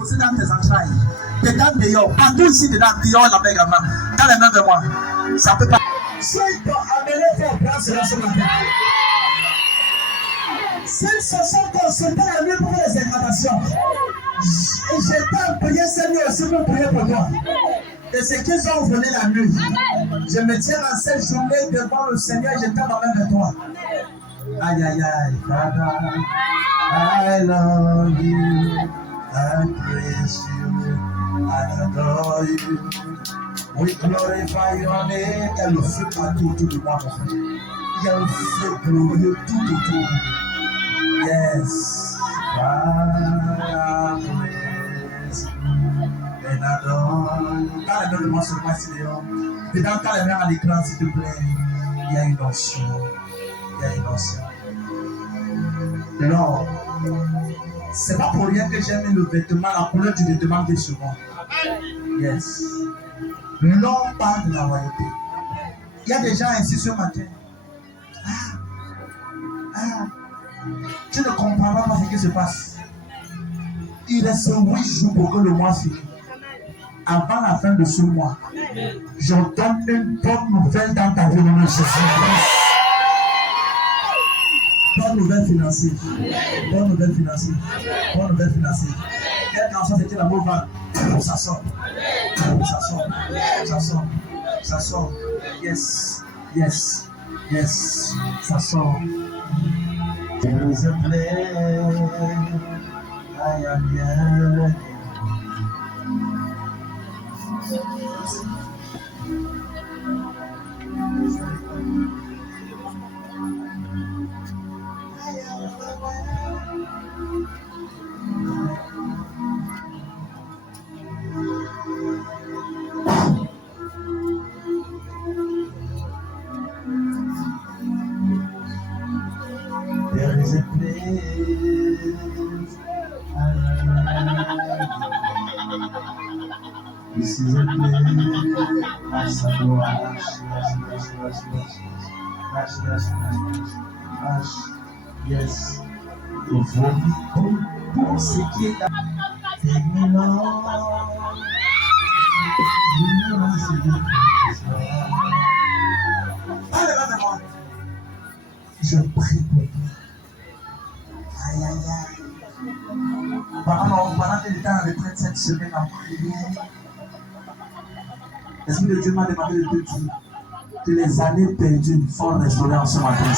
posé dans tes entrailles, dedans, dehors, partout ici, dedans, dehors, là-bas également. Dans les mains de moi, ça peut pas. Si tu as amené faire grâce là ce matin, s'ils se sont consultés la nuit pour les incantations, et j'étais en prière, Seigneur, aussi pour prier pour toi. Et ce qu'ils ont volé la nuit, je me tiens dans cette journée devant le Seigneur et je t'aime en même de toi. Aïe, aïe, aïe, Father, I love you, I praise you, I adore you. We glorify your name. Il y a le feu partout autour de moi, mon frère. Il y a le feu glorieux tout autour. Yes. I praise you and adore you. Quand les mains de moi se passent dehors, dedans, quand les mains à l'écran, s'il te plaît, il y a une notion. Il y a une notion. Alors, c'est pas pour rien que j'aime le vêtement, la couleur du vêtement qui est sur moi. Yes. L'homme parle de la royauté. Il y a des gens ainsi ce matin. Tu ne comprends pas ce qui se passe. Il reste 8 jours pour que le mois finisse. Avant la fin de ce mois, je donne une bonne nouvelle dans ta vie, au nom de Jésus. Bonne nouvelle financière. Bonne nouvelle financière. Bonne nouvelle financière. Quelle canson c'était la mauvaise? Ça sort. Ça sort. Ça sort. Ça sort. Yes. Yes. Yes. Ça sort. S'il te plaît, I am here. There is a place this is a place yes. Il faut pour ce qui est terminant. Je prie pour toi. Aïe, aïe, aïe. Pendant que j'étais en retraite cette semaine en prière, l'Esprit de Dieu m'a demandé de te dire que les années perdues sont restaurées en ce matin.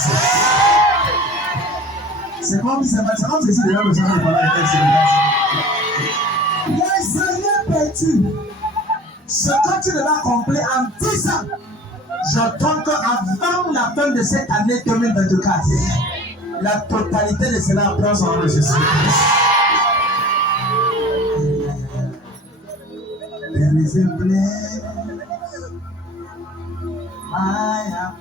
C'est comme si c'est déjà le Seigneur de parler avec elle. Les années perdues, ce que tu devas accomplir en 10 ans, je donne qu'avant la fin de cette année 2024, la totalité de cela prend son nom de Jésus. There is a place I am.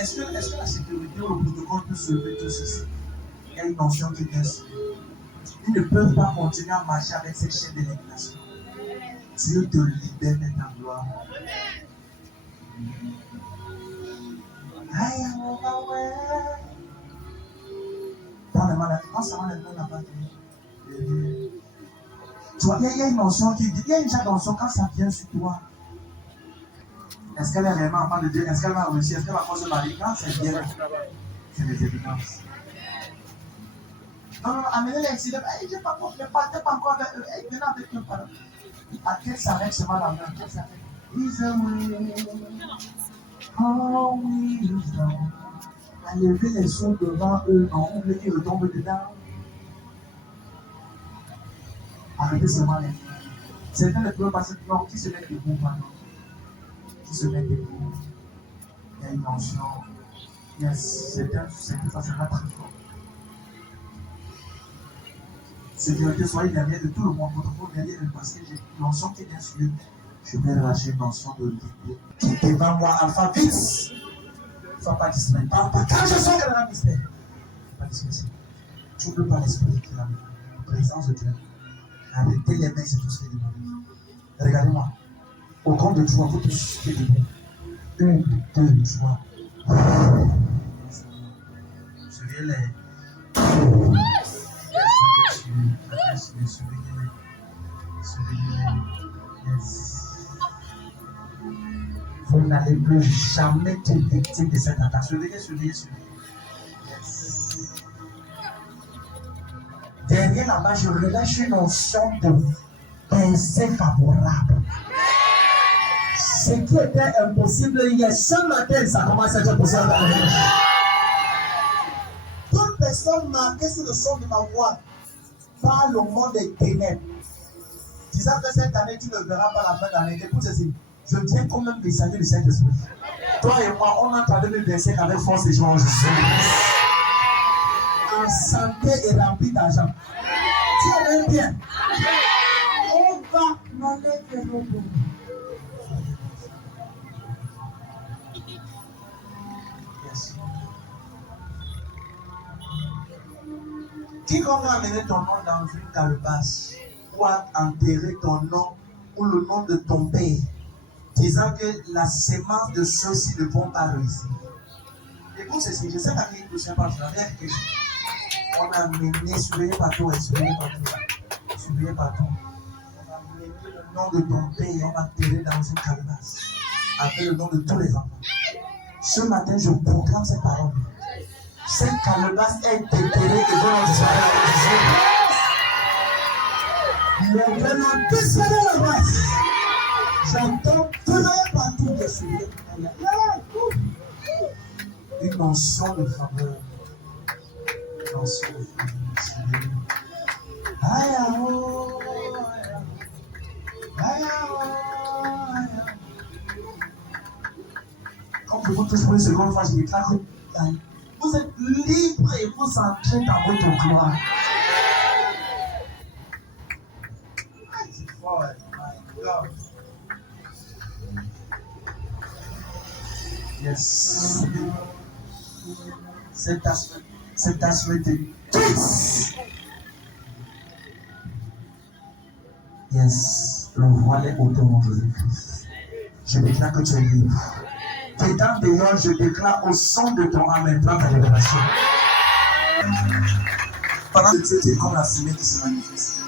Est-ce que la sécurité ou le protocole peut soulever tout ceci? Il y a une notion qui vient sur eux. Ils ne peuvent pas continuer à marcher avec ces chaînes d'élimination. Dieu te libère de ta gloire. I am overwhelmed. Dans les maladies, quand ça va les mains là-bas, tu vois, il y a une notion qui dit, il y a une notion quand ça vient sur toi. Est-ce qu'elle est réellement enfant de Dieu? Est-ce qu'elle va réussir? Est-ce qu'elle va faire ce mari? Quand c'est bien, c'est des évidences. Non, amenez l'incident. Je ne pas encore avec eux. Venez avec eux. À quel s'arrête ce mal en main? Quel s'arrête? He's away. Oh, wisdom. À lever les sons devant eux, non, on veut qu'ils retombent dedans. Arrêtez ce mal. Certains ne peuvent pas se dire, non, qui se met debout maintenant? Qui se met debout? Il y a une mention. Yes, ça sera très fort. Sécurité, soyez derrière de tout le monde, votre monde derrière de parce que j'ai une mention qui vient sur lui. Je vais relâcher une mention de l'idée qui est devant moi, Alpha Fils. Sois pas distrait. Quand je sens qu'elle a un mystère, pas distrait. Tu n'oublies pas l'esprit qui est là. La présence de Dieu. Arrêtez les mains, c'est tout ce qui est demandé. Regardez-moi. Au compte de 3, vous tous qui est debout. 1, 2, 3. Je surveillez. Yes. Vous n'allez plus jamais être victime de cette attaque. Surveillez. Yes. Derrière là-bas, je relâche une notion de pensée favorable. Ce qui était impossible hier, ce matin, ça commence à être possible. Toute personne marquée sur le son de ma voix parle au monde des ténèbres, disant que cette année, tu ne verras pas la fin d'année. Écoute ceci, je tiens quand même messager du Saint-Esprit. Toi et moi, on a entendu le verset avec force et joie en Jésus. En santé et rempli d'argent. Tiens bien. On va m'enlever nos bourgs. Yes. Quiconque a amené ton nom dans une calebasse ou a enterré ton nom ou le nom de ton père, disant que la sémence de ceux-ci ne vont pas réussir. Écoute ceci, je sais pas qui ne tient pas ça. On a amené, surveillez partout, surveillez partout. Surveillez partout. On a amené le nom de ton père et on va enterré dans une calebasse avec le nom de tous les enfants. Ce matin, je proclame ces paroles. Cette calebasse est déterrée et va disparaître. Le venant disparaît la base. J'entends travailler partout de surveiller. Une mention de faveur. Une mention de faveur. Aïe, quand vous touchez pour une seconde fois, je déclare que vous êtes libre et vous entrez dans votre gloire. Yes. C'est ta souhaité. Yes. Le voile est autour de Jésus-Christ. Je déclare que tu es libre. Étant dehors, je déclare au son de ton âme, prends ta révélation. Pendant que Dieu, tu es comme la fumée qui se manifeste.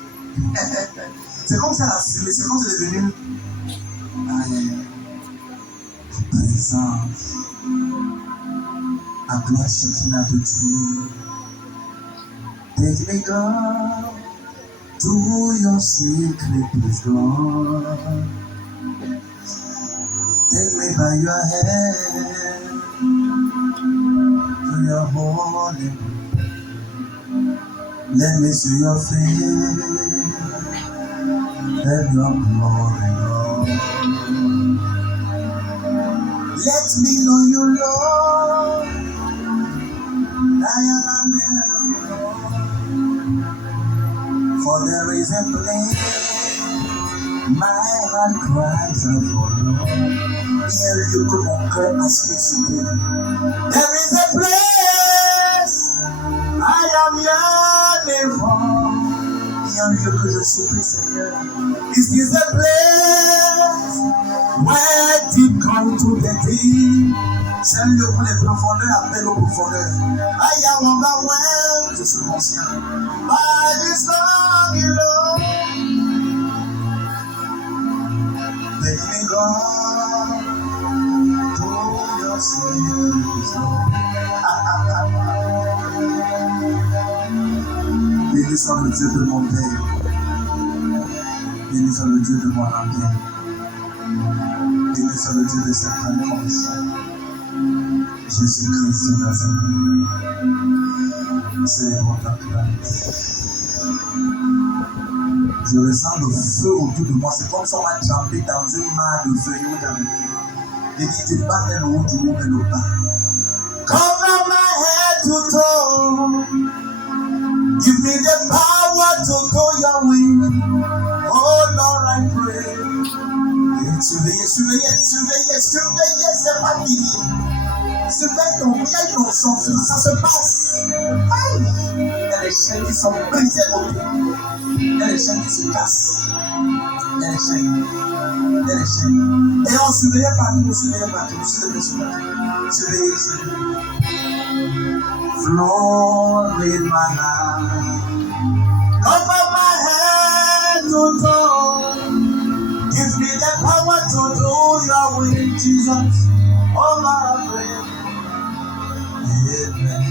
C'est comme ça la fumée, c'est comme c'est devenu. Aïe. Présence. La gloire Shekinah de Dieu. Take me God to your secret place, God. Take me by your hand to your holy. Let me see your face. Let your glory, Lord. Let me know you, Lord. I am a Lord. For there is a place my heart cries out for, Lord. Here you go, mon cœur asphyxié. There is a place I am yearning for. Here you go, je supplie, Seigneur. This is a place where deep come to the deep. C'est un lieu où les profondeurs appellent aux profondeurs. I am overwhelmed, je suis conscient. By this longing, Lord. Let me go to your sins, Lord. Béni soit le Dieu de mon Père. Béni soit le Dieu de mon Père. Béni soit le Dieu de cette connexion. Jésus-Christ de Nazareth. Célébrons ta grâce. Je ressens le feu autour de moi. C'est comme si on m'a trempé dans un mar de feu. Et dit, tu bats le haut du haut et le bas. Cover my head to toe. Give me the power to go your way. Oh Lord, I pray. Surveillez, c'est pas fini. Surveille ton prière, ton sang, ça se passe. Aïe. Il y a des chaînes qui sont brisées autour. Il y a des chaînes qui se cassent. Il y a des chaînes. Et on surveillait partout, surveillez. Flow with my life. Cover my head to toe. Give me the power to do your will, Jesus. Oh, my prayer. Amen.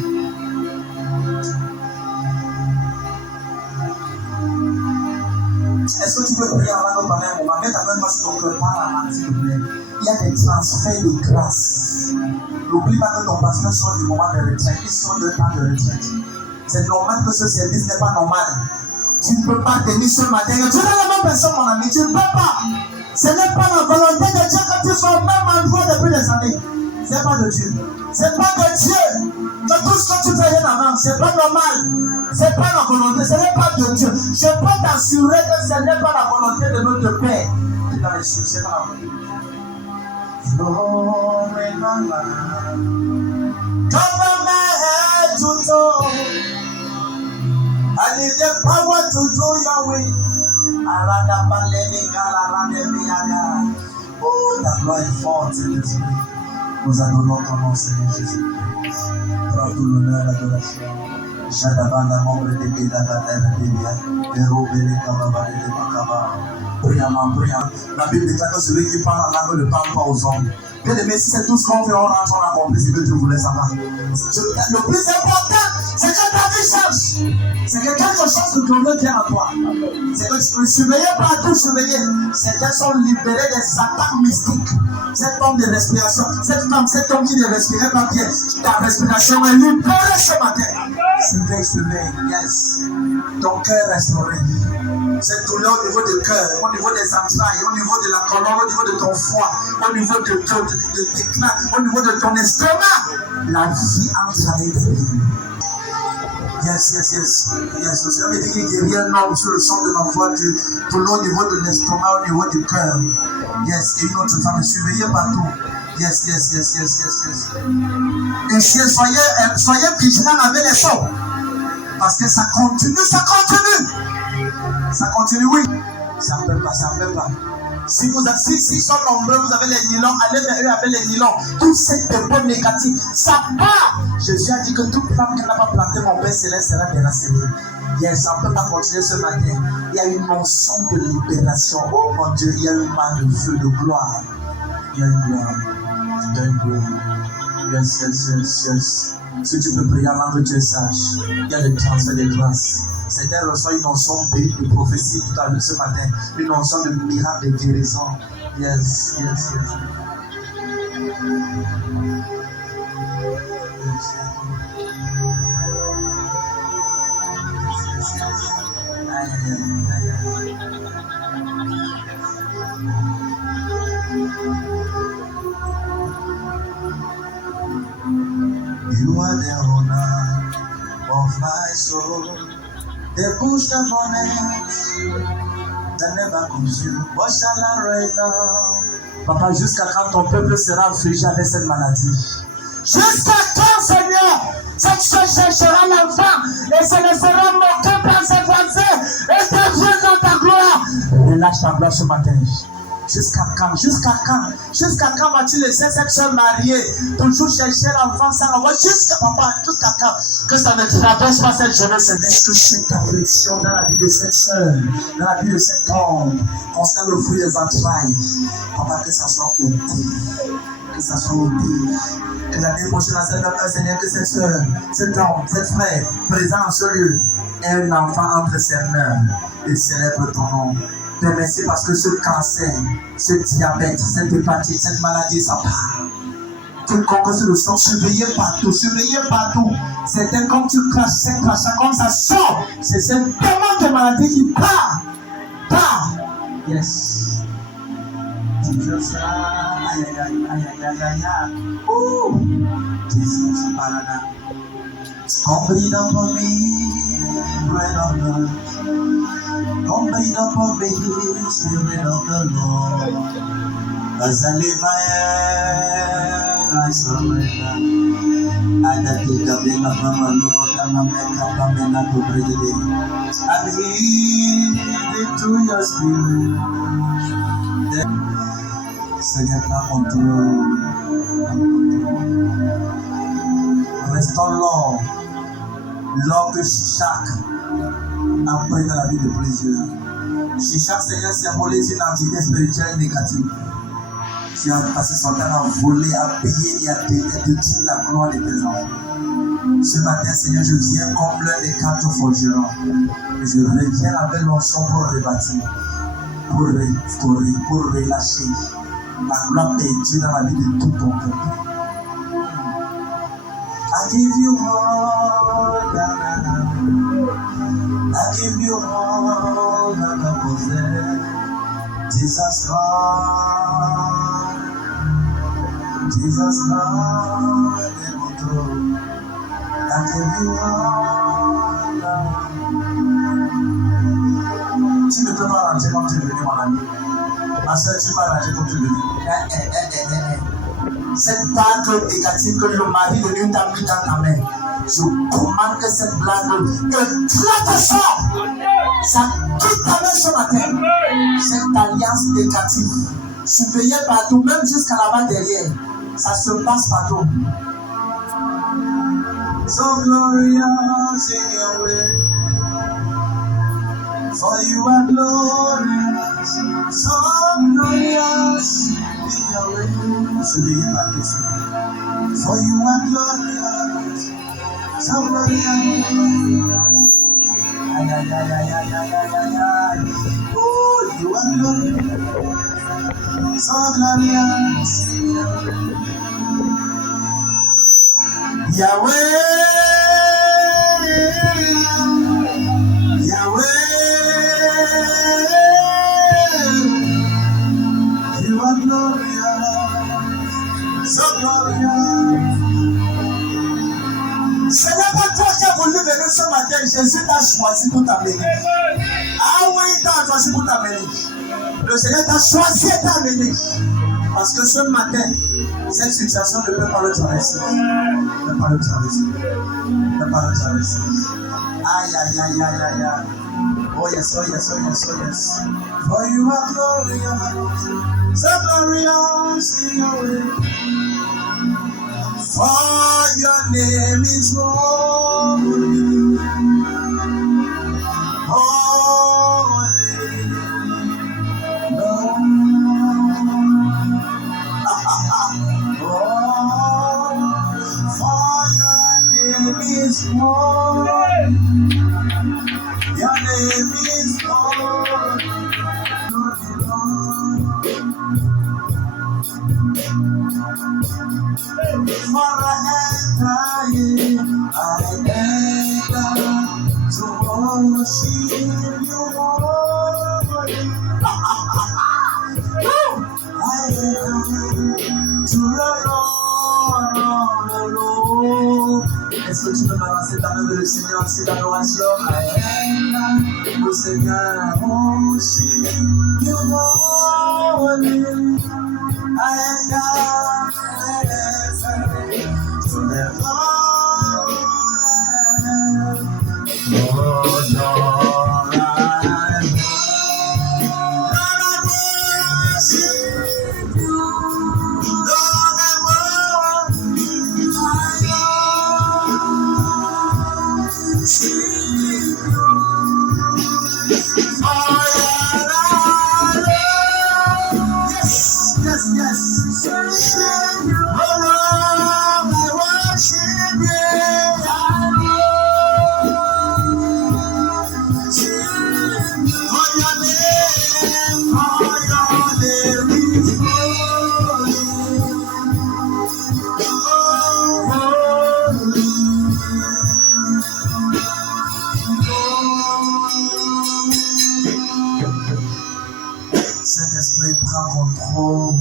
Est-ce que tu peux prier avant de parler un moment? Mets ta main sur ton cœur, parle à la s'il te plaît. Il y a des transferts de grâce. N'oublie pas que ton pasteur sort du moment de retraite. Il sort de temps de retraite. C'est normal que ce service n'est pas normal. Tu ne peux pas tenir ce matin. Tu es la même personne, mon ami. Tu ne peux pas. Ce n'est pas la volonté de Dieu que tu sois au même endroit depuis des années. Ce n'est pas de Dieu. Ce n'est pas de Dieu. Que tout ce que tu fais en avant, ce n'est pas normal. Ce n'est pas la volonté. Ce n'est pas de Dieu. Je peux t'assurer que ce n'est pas la volonté de notre Père. Tu dans les cieux, c'est pas la volonté. Flow in my life. Cover my head to toe. I need the power to do your will. Oh, ta gloire est forte, Saint-Esprit. Nous adorons ton nom, Seigneur Jésus. Prends tout l'honneur, l'adoration. Jadabanda membre de la Bible déclare que celui qui parle en langue ne parle pas aux hommes. Bien aimé, si c'est tout ce qu'on fait, on rentre, on a compris ce que Dieu voulait savoir. Le plus important, c'est que ta vie change. C'est que quelque chose de glorieux vient à toi. C'est que tu peux surveiller partout, surveiller. C'est qu'elles sont libérées des attaques mystiques. Cet homme de respiration, cette femme, cet homme qui ne respirait pas bien, ta respiration est libérée ce matin. Surveille, yes. Ton cœur restauré. Cette douleur au niveau du cœur, au niveau des entrailles, au niveau de la colonne, au niveau de ton foie, au niveau de l'éclat, au niveau de ton estomac, la vie entre à l'intérieur. Yes. Le Seigneur me dit qu'il guérit un homme sur le son de ma voix, tout au niveau de l'estomac, au niveau du cœur. Yes, et une autre femme, surveillez partout. Yes. Et soyez vigilants avec les sons. Parce que ça continue. Ça continue, oui. Ça ne peut pas. Si ils sont nombreux, vous avez les nylons, allez vers eux avec les nylons. Tout cette dépôt négatif, ça part. Jésus a dit que toute femme qui n'a pas planté mon Père Céleste sera déracinée. Yes, ça ne peut pas continuer ce matin. Il y a une notion de libération. Oh mon Dieu, il y a une main de feu, de gloire. Il y a une gloire. Yes. Si tu peux prier avant que Dieu sache, il y a le transfert de grâce. C'était reçoit une notion de prophétie tout à l'heure ce matin, une notion de miracle de guérison. Yes. You are the owner of my soul. The bush of money that never consume. What shall I write now? Papa, jusqu'à quand ton peuple sera affligé avec cette maladie? Jusqu'à quand, Seigneur, cette chose cherchera l'enfant et ce ne sera moqué par ses voisins et devient dans ta gloire. Relâche ta gloire ce matin. Jusqu'à quand vas-tu laisser cette soeur mariée toujours chercher l'enfant sans l'avoir? Jusqu'à quand? Que ça ne traverse pas cette jeunesse. Est-ce que cette affliction dans la vie de cette soeur, dans la vie de cet homme, concerne le fruit des entrailles? Papa, que ça soit ôté. Que l'année prochaine, Seigneur, que cette soeur, cet homme, cet frère, présent en ce lieu, ait un enfant entre ses mains et célèbre ton nom. Te remercie parce que ce cancer, ce diabète, cette hépatite, cette maladie, ça part. Tu concours sur le sang, surveillez partout. C'est comme tu craches, c'est crachant, comme ça sort. C'est ce démon de maladie qui part. Yes. Jesus, aïe. Jesus, parada. Come breathe upon me, bread of God. Come breathe upon me, Spirit of the Lord. As I live my hand, I surrender. I take a big up from a look at my makeup, I'm to breathe it. I'm yielding to your spirit. Seigneur, prends contrôle. Restons là. L'orgue Shishak après dans la vie de plusieurs. Shishak, Seigneur, symbolise une entité spirituelle négative qui a passé son temps à voler, à payer et à détruire la gloire de tes enfants. Ce matin, Seigneur, je viens comme l'un des 4 forgerons. Je reviens avec l'onction pour rebâtir, pour restaurer, pour relâcher la gloire perdue dans la vie de tout ton peuple. I give you all that I have. I give you all that I possess. Jesus Lord, Jesus Lord, the control. I give you all that I have. Tu ne peux pas ranger comme tu es venu, mon ami. Ma soeur, tu vas ranger comme tu es venu. Cette bague négative que le mari de l'une t'a mis dans ta main, je commande que cette blague éclate au sort. Ça quitte ta main ce matin. Cette alliance négative, surveillée partout, même jusqu'à là-bas derrière, ça se passe partout. So glorious in your way, for you are glorious, so glorious in your way. Surveillé partout, for you are glorious, so glorious. Ay, ay, ay, ay, ay, ay, ay, ay, ay. Ooh, you are glorious, so glorious. Yahweh, Yahweh, you are glorious, so glorious. Ce n'est pas toi qui as voulu venir ce matin. Jésus t'a choisi pour t'amener. Ah oui, il t'a choisi pour t'amener. Le Seigneur t'a choisi et t'a amené. Parce que ce matin, cette situation ne peut pas le traverser. Ne peut pas le traverser. Ne peut pas le traverser. Aïe, aïe, aïe, aïe, aïe, aïe. Oh yes, oh yes, oh yes, oh yes. For you are glorious, so glorious in your way. For your name is holy, holy, Lord. For your name is holy, your name is holy, for I enter to worship you, holy. I enter to Lord. Est-ce que tu peux balancer ta main vers le Seigneur, c'est l'adoration? I enter au Seigneur, worship you, holy. I enter to the Lord. Lord, Lord, I worship you. Lord, I worship you. Yes, yes. Oh Lord, I worship you. For your name is holy. Saint-Esprit, prends contrôle.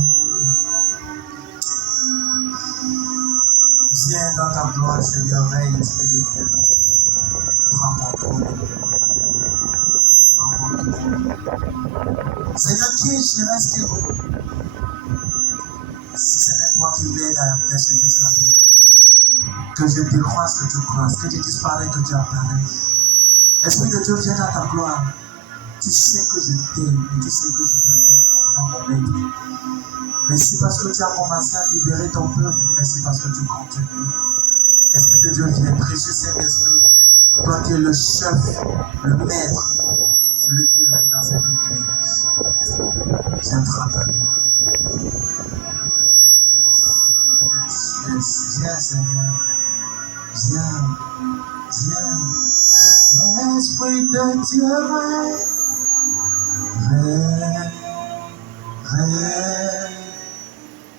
Viens dans ta gloire, Seigneur, règne, Esprit de Dieu. Prends contrôle. Prends contrôle. Seigneur, qui est resté bon? Si ce n'est toi qui m'aides à faire ce que tu as payé. Que je décroisse, que tu croisses, que tu disparais, que tu apparaisses. Esprit de Dieu, viens dans ta gloire. Tu sais que je t'aime, tu sais que je t'adore dans mon être. Merci parce que tu as commencé à libérer ton peuple. Merci parce que tu continues. Esprit de Dieu, viens, précieux Saint-Esprit. es le chef, le maître, celui qui règne dans cette église. Viendra ta gloire. Viens, Seigneur. Viens. Esprit de Dieu,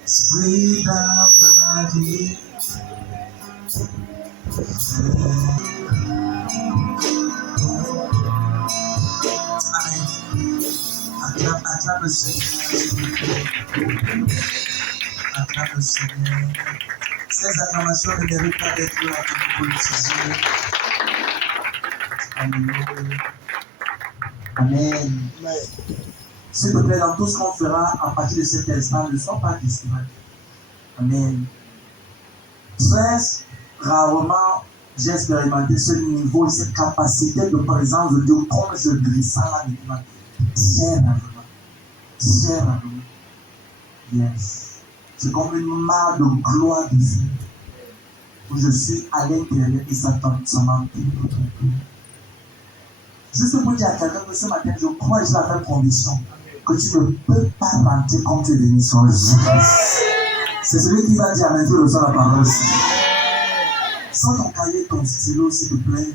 Esprit dans ma vie. Amen. Acclame le Seigneur. Acclame le Seigneur. Ces acclamations ne méritent pas d'être politisées. Alléluia. Amen. S'il te plaît, dans tout ce qu'on fera à partir de cet instant, ne sois pas distrait. Amen. Très rarement, j'ai expérimenté ce niveau et cette capacité de présence de Dieu comme je glisse là maintenant. Très rarement. Yes. C'est comme une mare de gloire de Dieu. Où je suis à l'intérieur et ça m'empile tout. Juste pour dire à quelqu'un que ce matin, je crois et j'ai la même conviction que tu ne peux pas rentrer comme tu es venu sur Jésus-Christ. C'est celui qui va dire à l'invité reçoit la parole aussi. Sans ton cahier, ton stylo, s'il te plaît,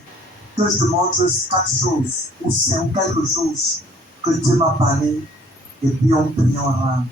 que je te montre 4 choses ou 5 quelque chose que Dieu m'a parlé et puis on prie en range.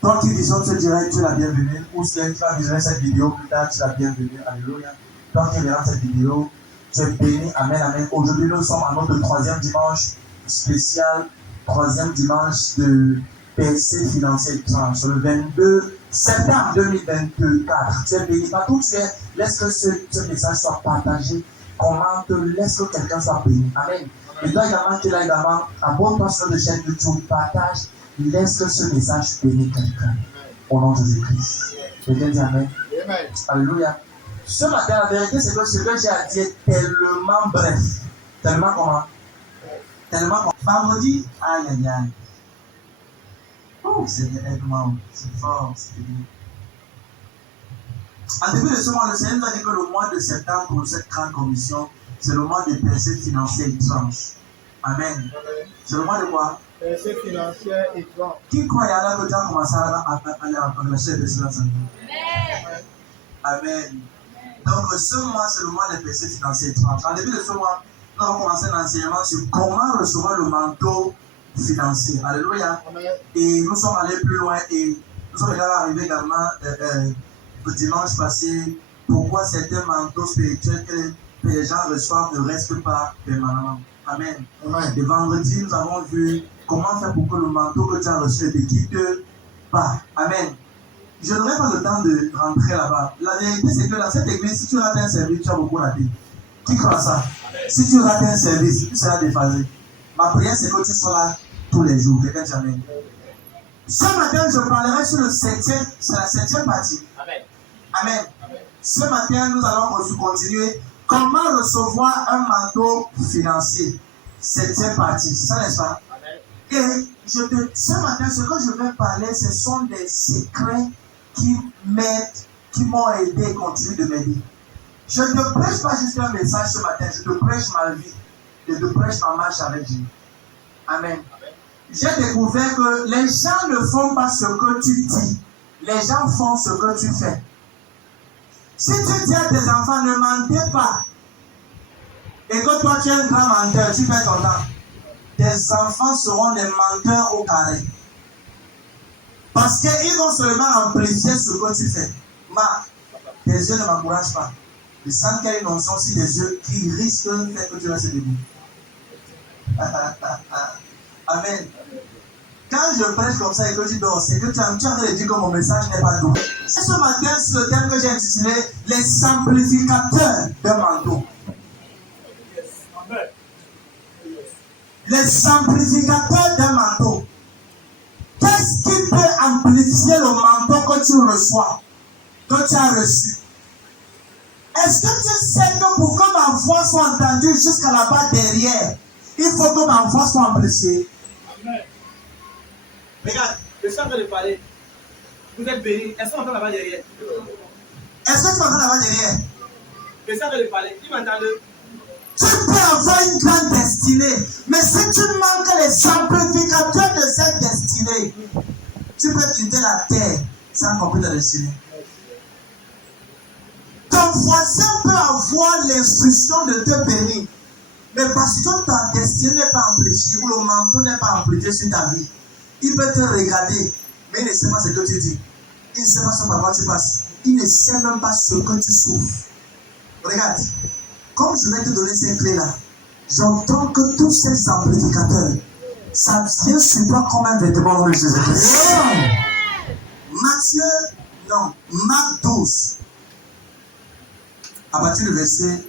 Toi qui visionnes ce direct, tu es la bienvenue. Ou si tu vas visionner cette vidéo plus tard, tu es la bienvenue. Alléluia. Toi qui verras cette vidéo, tu es béni. Amen, amen. Aujourd'hui, nous sommes à notre 3e dimanche spécial, 3e dimanche de PSC financier tranche, le 22 septembre 2024. Tu es béni. Partout où tu es, laisse que ce message soit partagé. Commente, laisse que quelqu'un soit béni. Amen. Et toi également, tu es là également, abonne-toi sur le chaîne YouTube, partage. Laisse que ce message bénisse quelqu'un. Au nom de Jésus-Christ. Quelqu'un dit Amen. Alléluia. Ce matin, la vérité, c'est que ce que j'ai à dire est tellement bref. Tellement comment? Tellement. Vendredi, aïe. Oh, Seigneur, aide-moi. C'est fort, c'est bien. En début de ce mois, le Seigneur nous a dit que le mois de septembre, pour cette grande commission, c'est le mois des percées financières étranges. Amen. C'est le mois de quoi? Percées financières étranges. Qui croit là que Dieu a commencé à lâcher les percées? Amen. Donc, ce mois, c'est le mois des percées financières étranges. En début de ce mois, nous avons commencé l'enseignement sur comment recevoir le manteau financier. Alléluia. Amen. Et nous sommes allés plus loin et nous sommes arrivés également le dimanche passé. Pourquoi certains manteaux spirituels que les gens reçoivent ne restent pas permanemment. Amen. Amen. Et vendredi, nous avons vu comment faire pour que le manteau que tu as reçu ne te quitte pas. Amen. Je n'aurai pas le temps de rentrer là-bas. La vérité, c'est que dans cette église, si tu rates un service, tu as beaucoup raté. Qui croit ça? Si tu rates un service, tu seras déphasé. Ma prière, c'est que tu sois là tous les jours. Quelqu'un dit Amen. Ce matin, je parlerai sur la 7e partie. Amen. Amen. Ce matin, nous allons continuer. Comment recevoir un manteau financier? 7e partie. C'est ça, n'est-ce pas? Amen. Et ce matin, ce que je vais parler, ce sont des secrets qui m'ont aidé et continuent de m'aider. Je ne te prêche pas juste un message ce matin, je te prêche ma vie. Je te prêche ma marche avec Dieu. Amen. J'ai découvert que les gens ne font pas ce que tu dis. Les gens font ce que tu fais. Si tu dis à tes enfants, ne mentez pas, et que toi tu es un grand menteur, tu fais ton temps, tes enfants seront des menteurs au carré. Parce qu'ils vont seulement amplifier ce que tu fais. Tes yeux ne m'encouragent pas. Je sens qu'il y a une onction sur les yeux qui risque de faire que tu restes debout. Amen. Quand je prêche comme ça et que tu dors, c'est que tu as en train de dire que mon message n'est pas doux. C'est ce matin sur le thème que j'ai intitulé les simplificateurs d'un manteau. Les simplificateurs d'un manteau. Qu'est-ce qui peut amplifier le manteau que tu reçois, que tu as reçu? Est-ce que tu sais que pour que ma voix soit entendue jusqu'à là-bas derrière, il faut que ma voix soit amplifiée? Amen. Regarde, je suis en train de parler. Vous êtes bénis. Est-ce qu'on entend là-bas derrière? Est-ce que tu m'entends là-bas derrière? Mais ça veut le parler. Qui m'entend? Tu peux avoir une grande destinée, mais si tu manques les amplificateurs de cette destinée, tu peux quitter la terre sans accomplir ta destinée. Ton voisin peut avoir l'instruction de te bénir, mais parce que ta destinée n'est pas amplifiée ou le manteau n'est pas amplifié sur ta vie, il peut te regarder, mais il ne sait pas ce que tu dis. Il ne sait pas par quoi tu passes. Il ne sait même pas ce que tu souffres. Regarde, comme je vais te donner ces clés-là, j'entends que tous ces amplificateurs, ça vient sur toi comme un vêtement de Jésus-Christ. Marc 12, à partir du verset.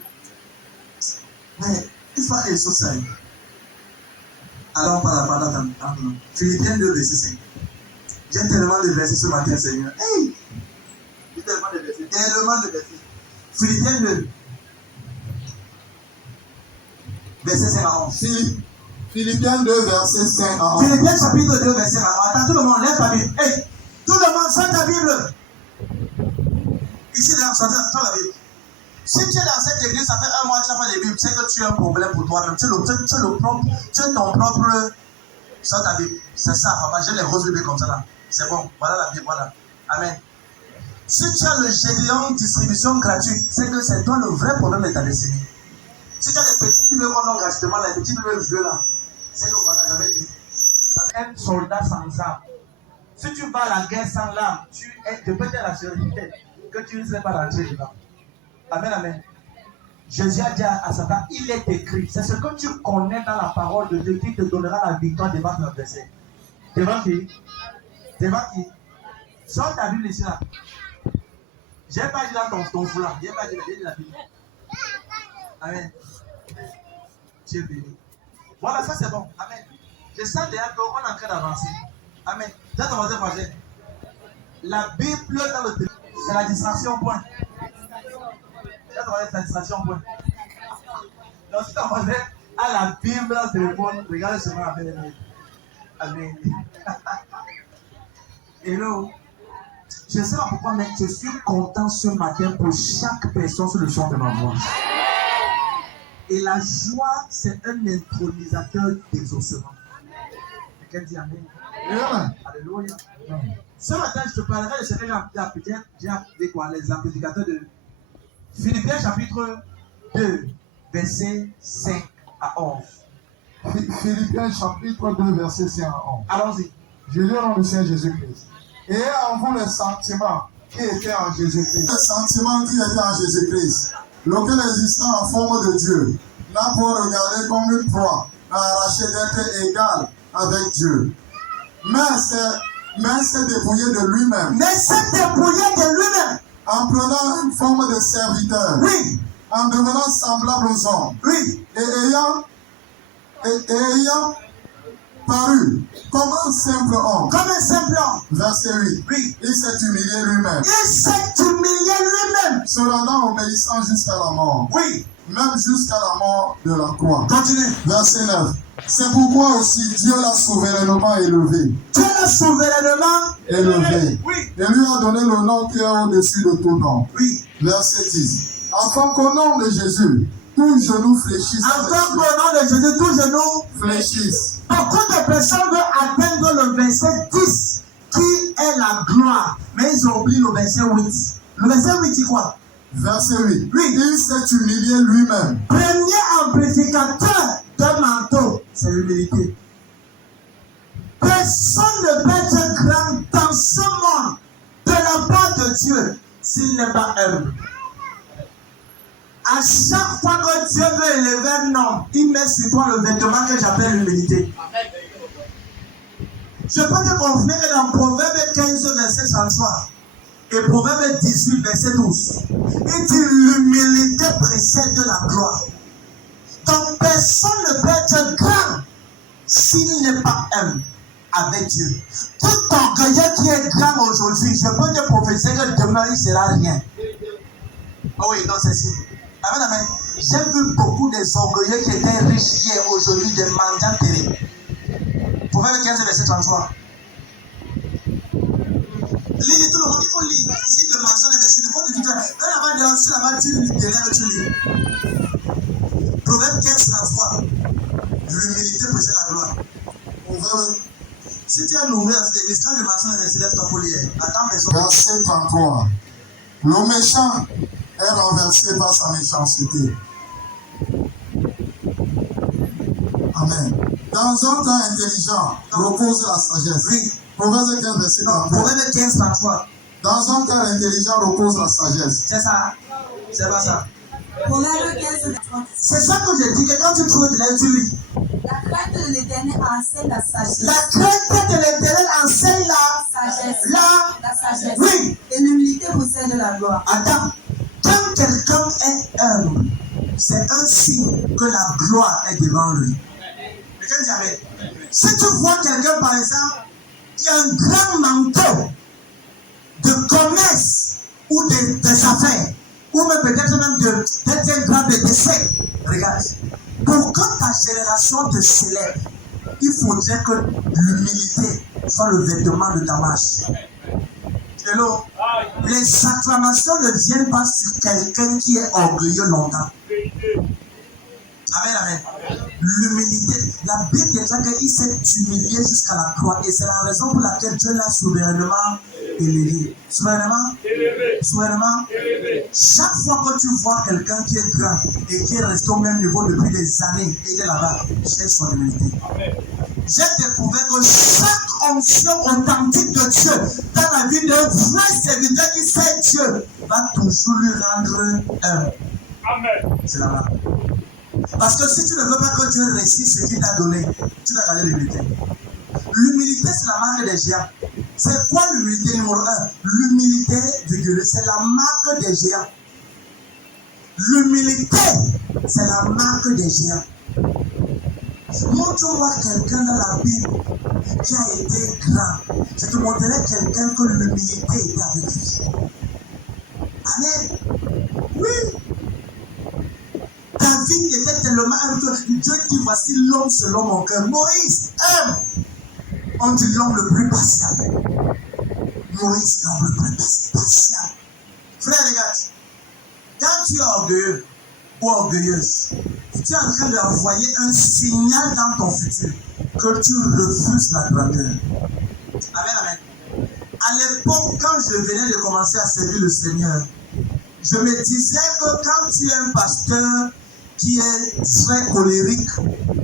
Mais il faut que les choses s'aillent. Alors, on parle dans Philippiens 2, verset 5. J'ai tellement de versets ce matin, Seigneur. Hey! J'ai tellement de versets. Tellement de versets. Philippiens 2, verset 5 à 11. Philippiens 2, verset 5 à 11. Philippiens chapitre 2, verset 5 à 11. Attends, tout le monde, lève ta Bible. Hey! Tout le monde, sort ta Bible. Ici, là, sort la Bible. Si tu es dans cette église, ça fait un mois que tu as fait des Bibles, c'est que tu as un problème pour toi-même. Tu es ton propre. Sors ta Bible. C'est ça, papa. J'ai les grosses Bibles comme ça là. C'est bon. Voilà la Bible, voilà. Amen. Si tu as le Gédéon distribution gratuite, c'est que c'est toi le vrai problème de ta destinée. Si tu as des petites Bibles qu'on donne gratuitement, les petites Bibles vieux là, c'est que voilà, j'avais dit. Un soldat sans arme. Si tu vas à la guerre sans l'arme, je peux te rassurer que tu ne serais pas rentré dedans. Amen, amen. Jésus a dit à Satan, il est écrit. C'est ce que tu connais dans la parole de Dieu qui te donnera la victoire devant ton adversaire. Devant qui? Devant qui? Sors ta Bible ici là. J'ai pas dit dans ton foulard. J'ai pas dit la Bible. Amen. Tu es béni. Voilà, ça c'est bon. Amen. Je sens déjà qu'on est en train d'avancer. Amen. Dans ton voisin. La Bible dans le téléphone, c'est la distraction, point. La distraction, point. Donc, si ton voisin a la Bible dans le téléphone, regarde seulement la Bible. Amen. Hello. Je ne sais pas pourquoi, mais je suis content ce matin pour chaque personne sur le champ de ma voix. Et la joie, c'est un intronisateur d'exaucement. Quelqu'un dit Amen. Amen. Alléluia. Ce matin, je te parlerai de ce que j'ai appelé quoi? Les amplificateurs de Philippiens chapitre 2, verset 5 à 11. Philippiens chapitre 2, verset 5 à 11. Allons-y. Je lis au nom du Seigneur Jésus-Christ. Et en vous les sentiments qui étaient en Jésus-Christ. Les sentiments qui étaient en Jésus-Christ, lequel existant en forme de Dieu, n'a pas regardé comme une proie, à arracher d'être égal avec Dieu. Mais s'est dépouillé de lui-même. Mais s'est dépouillé de lui-même. En prenant une forme de serviteur. Oui. En devenant semblable aux hommes. Oui. Et ayant paru comme un simple homme. Comme un simple homme. Verset 8. Oui. Il s'est humilié lui-même. Il s'est humilié lui-même. Se rendant obéissant jusqu'à la mort. Oui. Même jusqu'à la mort de la croix. Continue. Verset 9. C'est pourquoi aussi Dieu l'a souverainement élevé. Dieu l'a souverainement élevé. Oui. Et lui a donné le nom qui est au-dessus de tout nom. Oui. Verset 10. Afin qu'au nom de Jésus, tous genoux fléchissent. Afin qu'au nom de Jésus, tous genoux fléchissent. Beaucoup de personnes veulent atteindre le verset 10, qui est la gloire. Mais ils ont oublié le verset 8. Le verset 8, c'est quoi? Verset 8. Oui. Il s'est humilié lui-même. Premier amplificateur d'un manteau, c'est l'humilité. Personne ne peut être grand dans ce monde de la part de Dieu s'il n'est pas humble. À chaque fois que Dieu veut élever un homme, il met sur toi le vêtement que j'appelle l'humilité. Je peux te confirmer que dans Proverbe 15, verset 33 et Proverbe 18, verset 12, il dit l'humilité précède la gloire. Donc personne ne peut être grand s'il n'est pas humble avec Dieu. Tout orgueilleux qui est grand aujourd'hui, je peux te prophétiser que demain il ne sera rien. Oh oui, non, c'est si. Amen, amen. J'ai vu beaucoup des orgueilleux qui étaient riches hier, aujourd'hui, des mendiants terribles. Proverbe 15, verset 33. Lisez tout le monde, il faut lire. Si tu mentionnes les versets, il faut te dire, quand la main sur la main, tu t'élèves, tu lis. Proverbe 15:33. L'humilité possède la gloire. Si tu es nouveau dans cette église, quand je mentionne les versets, lève-toi pour lire. Attends, Verset 33. Le méchant est renversé par sa méchanceté. Amen. Dans un temps intelligent repose la sagesse. Oui. Proverbe 15, verset 33. Proverbe 15:33. Dans un temps intelligent repose la sagesse. C'est ça. C'est pas ça. Proverbe 15:33. C'est ça que je dis, que quand tu trouves de l'aide, tu lis. La crainte de l'Éternel enseigne la sagesse. La crainte de l'Éternel enseigne la Sagesse. La sagesse. Oui. Et l'humilité possède la gloire. Attends. Quand quelqu'un est humble, c'est un signe que la gloire est devant lui. Quelqu'un dit amen. Si tu vois quelqu'un, par exemple, qui a un grand manteau de commerce ou des affaires, ou même peut-être même d'être un grand décès, regarde, pour que ta génération te célèbre, il faudrait que l'humilité soit le vêtement de ta marche. Hello? Les acclamations ne viennent pas sur quelqu'un qui est orgueilleux longtemps. Amen, amen. L'humilité, la Bible déclare qu'il s'est humilié jusqu'à la croix et c'est la raison pour laquelle Dieu l'a souverainement élevé. Souverainement élevé. Souverainement élevé. Chaque fois que tu vois quelqu'un qui est grand et qui est resté au même niveau depuis des années et il est là-bas, cherche son humilité. J'ai découvert que chaque onction authentique de Dieu dans la vie d'un vrai serviteur qui sait Dieu va toujours lui rendre un. Amen. C'est là-bas. Parce que si tu ne veux pas que Dieu réussisse ce qu'il t'a donné, tu dois garder l'humilité. L'humilité, c'est la marque des géants. C'est quoi l'humilité numéro 1? L'humilité, c'est la marque des géants. L'humilité, c'est la marque des géants. Montre-moi quelqu'un dans la Bible qui a été grand. Je te montrerai quelqu'un que l'humilité était avec lui. Amen. Oui. David était tellement humble que Dieu dit, voici l'homme selon mon cœur. Moïse, on dit l'homme le plus patient. Moïse, l'homme le plus patient. Frère, regarde. Quand tu es orgueilleux ou orgueilleuse, tu es en train d'envoyer un signal dans ton futur que tu refuses la grandeur. Amen, amen. À l'époque, quand je venais de commencer à servir le Seigneur, je me disais que quand tu es un pasteur qui est très colérique,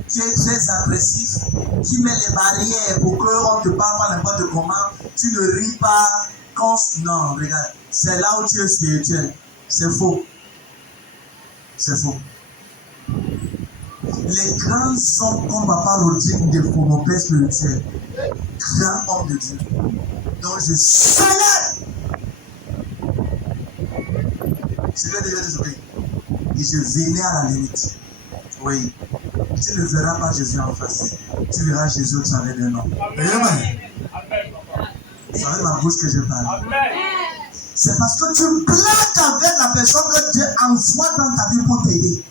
qui est très agressif, qui met les barrières pour qu'on te parle pas n'importe comment, tu ne ris pas, non, regarde, c'est là où tu es spirituel. C'est faux. C'est faux. Les grands hommes comme Papa Rodrigue de mon père spirituel, grand homme de Dieu, donc je célèbre. Je vais déjà désobéir. Et je venais à la limite. Oui. Tu ne verras pas Jésus en face. Tu verras Jésus au travers d'un homme. Amen. C'est avec ma bouche que je parle. C'est parce que tu plaques avec la personne que Dieu envoie dans ta vie pour t'aider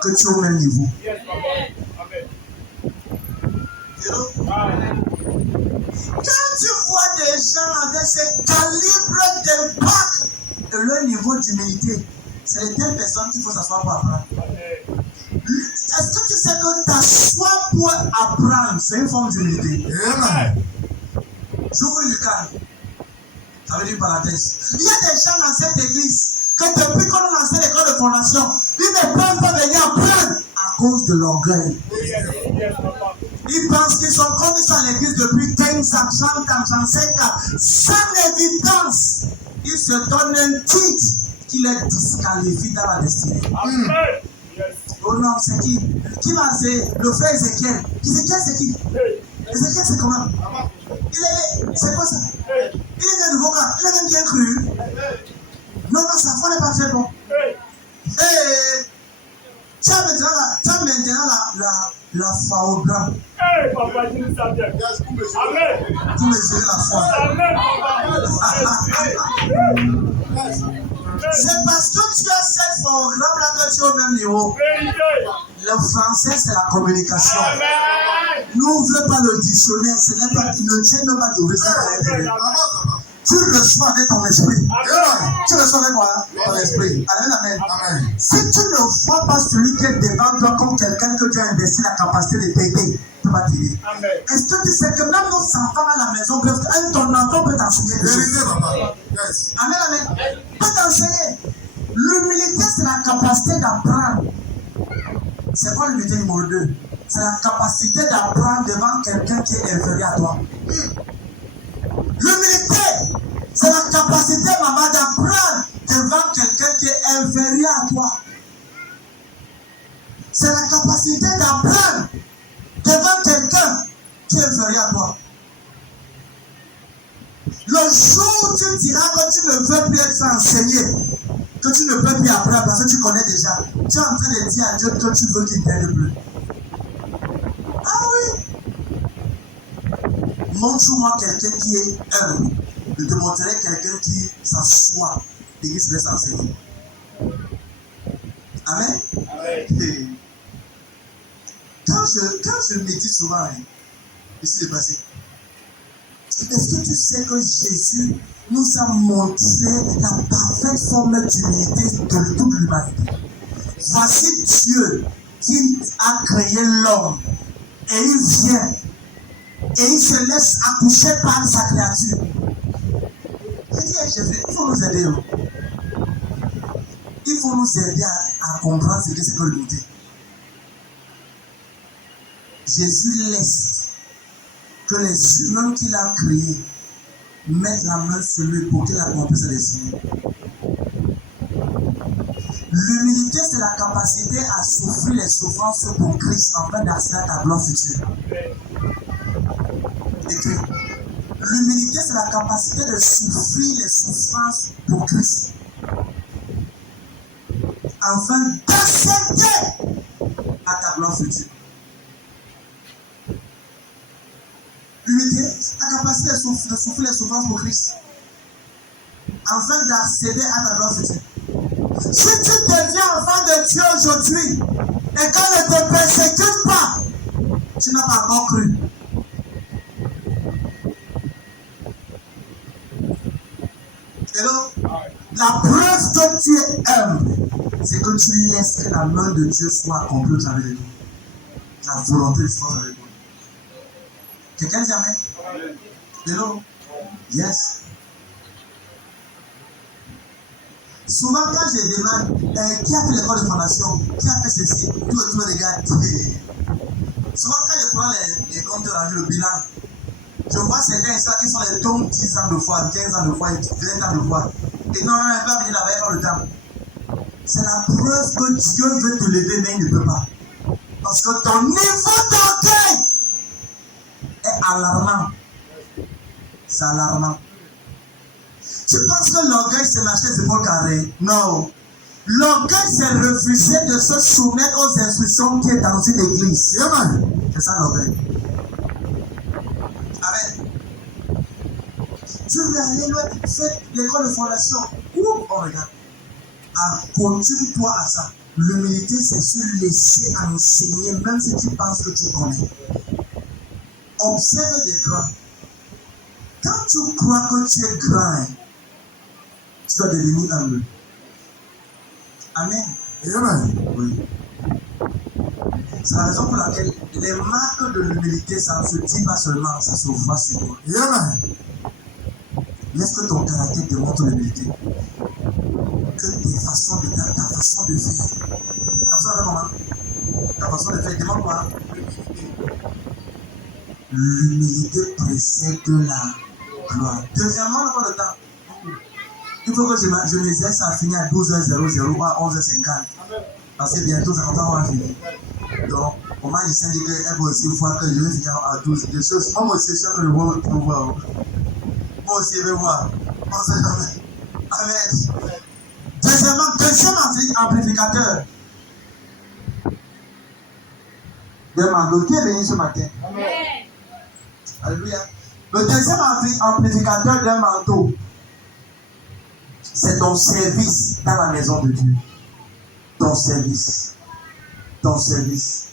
que tu es au même niveau. Quand tu vois des gens avec ce calibre d'impact et leur niveau d'humilité, c'est les telles personnes qu'il faut s'asseoir pour apprendre. Est-ce que tu sais que t'asseoir pour apprendre, c'est une forme d'humilité? J'ouvre le cadre. Ça veut dire une parenthèse. Il y a des gens dans cette église que depuis qu'on a lancé l'école de fondation, ils ne peuvent pas venir apprendre à cause de l'orgueil. Ils pensent qu'ils sont comme ils sont à l'église depuis 15 ans, 30 ans, 35 ans, sans évidence. Ils se donnent un titre qui les disqualifie dans la destinée. Oh non, c'est qui? Qui va? C'est le frère Ézéchiel. Ézéchiel, c'est qui? Ézéchiel, c'est comment? C'est quoi ça? Il est bien nouveau gars. Il est même bien cru. Non, sa foi n'est pas très bon. Tu as maintenant la foi au grand. Vous mesurez la foi. C'est parce que tu as cette foi au grand là que tu es au même niveau. Le français, c'est la communication. N'ouvre pas le dictionnaire, ce n'est pas, ne tienne pas d'ouvrir ça. tu reçois avec ton esprit. Amen. Tu reçois avec quoi? Ton esprit. Amen, amen. Amen. Si tu ne vois pas celui qui est devant toi comme quelqu'un que Dieu a investi la capacité de t'aider, tu vas t'aider. Amen. Est-ce que tu sais que même nos enfants à la maison, ton enfant peut t'enseigner des choses? Vérité, papa. Yes. Amen, amen. Peut t'enseigner. L'humilité, c'est la capacité d'apprendre. C'est quoi l'humilité numéro 2? C'est la capacité d'apprendre devant quelqu'un qui est inférieur à toi. L'humilité, c'est la capacité, maman, d'apprendre devant quelqu'un qui est inférieur à toi. C'est la capacité d'apprendre devant quelqu'un qui est inférieur à toi. Le jour où tu diras que tu ne veux plus être enseigné, que tu ne peux plus apprendre parce que tu connais déjà, tu es en train de dire à Dieu que tu veux qu'il t'aide plus. Ah oui! Montre-moi quelqu'un qui est humble. Je te montrerai quelqu'un qui s'assoit et qui se laisse enseigner. Amen? Amen. Quand je médite souvent, ici c'est passé. Est-ce que tu sais que Jésus nous a montré la parfaite forme d'humilité de toute l'humanité? Voici Dieu qui a créé l'homme et il vient et il se laisse accoucher par sa créature. Je dis à Jésus, il faut nous aider. Il faut nous aider à comprendre ce que c'est que l'humilité. Jésus laisse que les humains qu'il a créés mettent la main sur lui pour qu'il accomplisse ses destinées. L'humilité, c'est la capacité à souffrir les souffrances pour Christ afin d'accéder à ta gloire future. Écrit. L'humilité, c'est la capacité de souffrir les souffrances pour Christ afin d'accéder à ta gloire future. L'humilité, la capacité de souffrir les souffrances pour Christ afin d'accéder à ta gloire future. Si tu deviens enfant de Dieu aujourd'hui et qu'on ne te persécute pas, tu n'as pas encore cru. Hello? La preuve que tu es humble, c'est que tu laisses que la main de Dieu soit accomplie au travers de toi. La volonté de Dieu avec toi. Quelqu'un dit amen? Hello? Yes. Souvent, quand je demande qui a fait l'école de fondation, qui a fait ceci, tout me regarde. Souvent, quand je prends les comptes de le bilan, je vois certains qui sont les tombes 10 ans de foi, 15 ans de foi, 20 ans de foi. Et non, il va venir là-bas et faire le temps. C'est la preuve que Dieu veut te lever, mais il ne peut pas. Parce que ton niveau d'orgueil est alarmant. C'est alarmant. Tu penses que l'orgueil, c'est lâcher les épaules carrées? Non. L'orgueil, c'est refuser de se soumettre aux instructions qui est dans une église. C'est ça l'orgueil. Amen. Tu veux aller loin, fais l'école de fondation. Oh, regarde. Continue-toi à ça. L'humilité, c'est se laisser enseigner, même si tu penses que tu connais. Observe des grands. Quand tu crois que tu es grand, tu dois devenir humble. Amen. Amen. Oui. C'est la raison pour laquelle les marques de l'humilité, ça ne se dit pas seulement, ça se voit sur toi. Amen. Laisse que ton caractère démontre l'humilité. Que tes façons de faire, ta façon de faire. Ta façon de faire comment? Ta façon de faire, demande quoi? L'humilité précède la gloire. Deuxièmement, on n'a pas le temps. Il faut que je m'exerce à finir à 12h00 ou à 11h50. Parce que bientôt, ça va finir. Donc, au moins, je sais qu'elle va aussi voir que je vais finir à 12. Des choses. Moi aussi, je suis sûr que je vais voir. Moi aussi, je vais voir. On sait jamais. Amen. Deuxièmement, deuxième amplificateur. Demande, qui est venu ce matin? Amen. Alléluia. Le deuxième amplificateur d'un manteau, c'est ton service dans la maison de Dieu. Ton service. Ton service.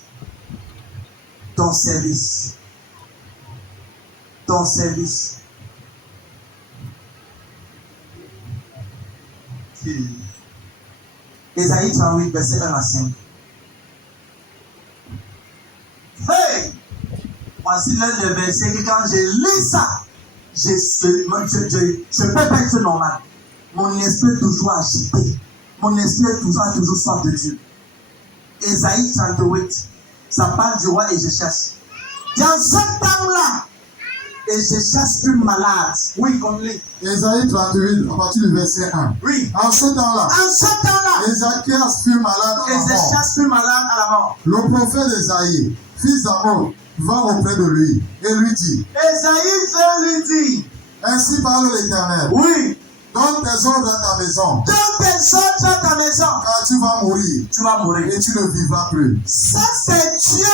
Ton service. Ton service. Ésaïe 38, verset 1 à 5. Hey! Voici l'un des versets que quand je lis ça, je peux pas être normal. Mon esprit est toujours agité. Mon esprit est toujours soif de Dieu. Ésaïe 38, ça parle du roi Ézéchias. Dans ce temps-là, Ézéchias fut malade. Oui, comme lui. Ésaïe 38, à partir du verset 1. Oui. En ce temps-là, Ézéchias fut malade à la mort. Ézéchias fut malade à la mort. Le prophète Ésaïe, fils d'Amos, va auprès de lui et lui dit, Ésaïe lui dit, ainsi parle l'Éternel. oui, Donne tes ordres à ta maison, donne tes ordres à ta maison, car tu vas mourir tu vas mourir. et tu ne vivras plus. Ça, c'est Dieu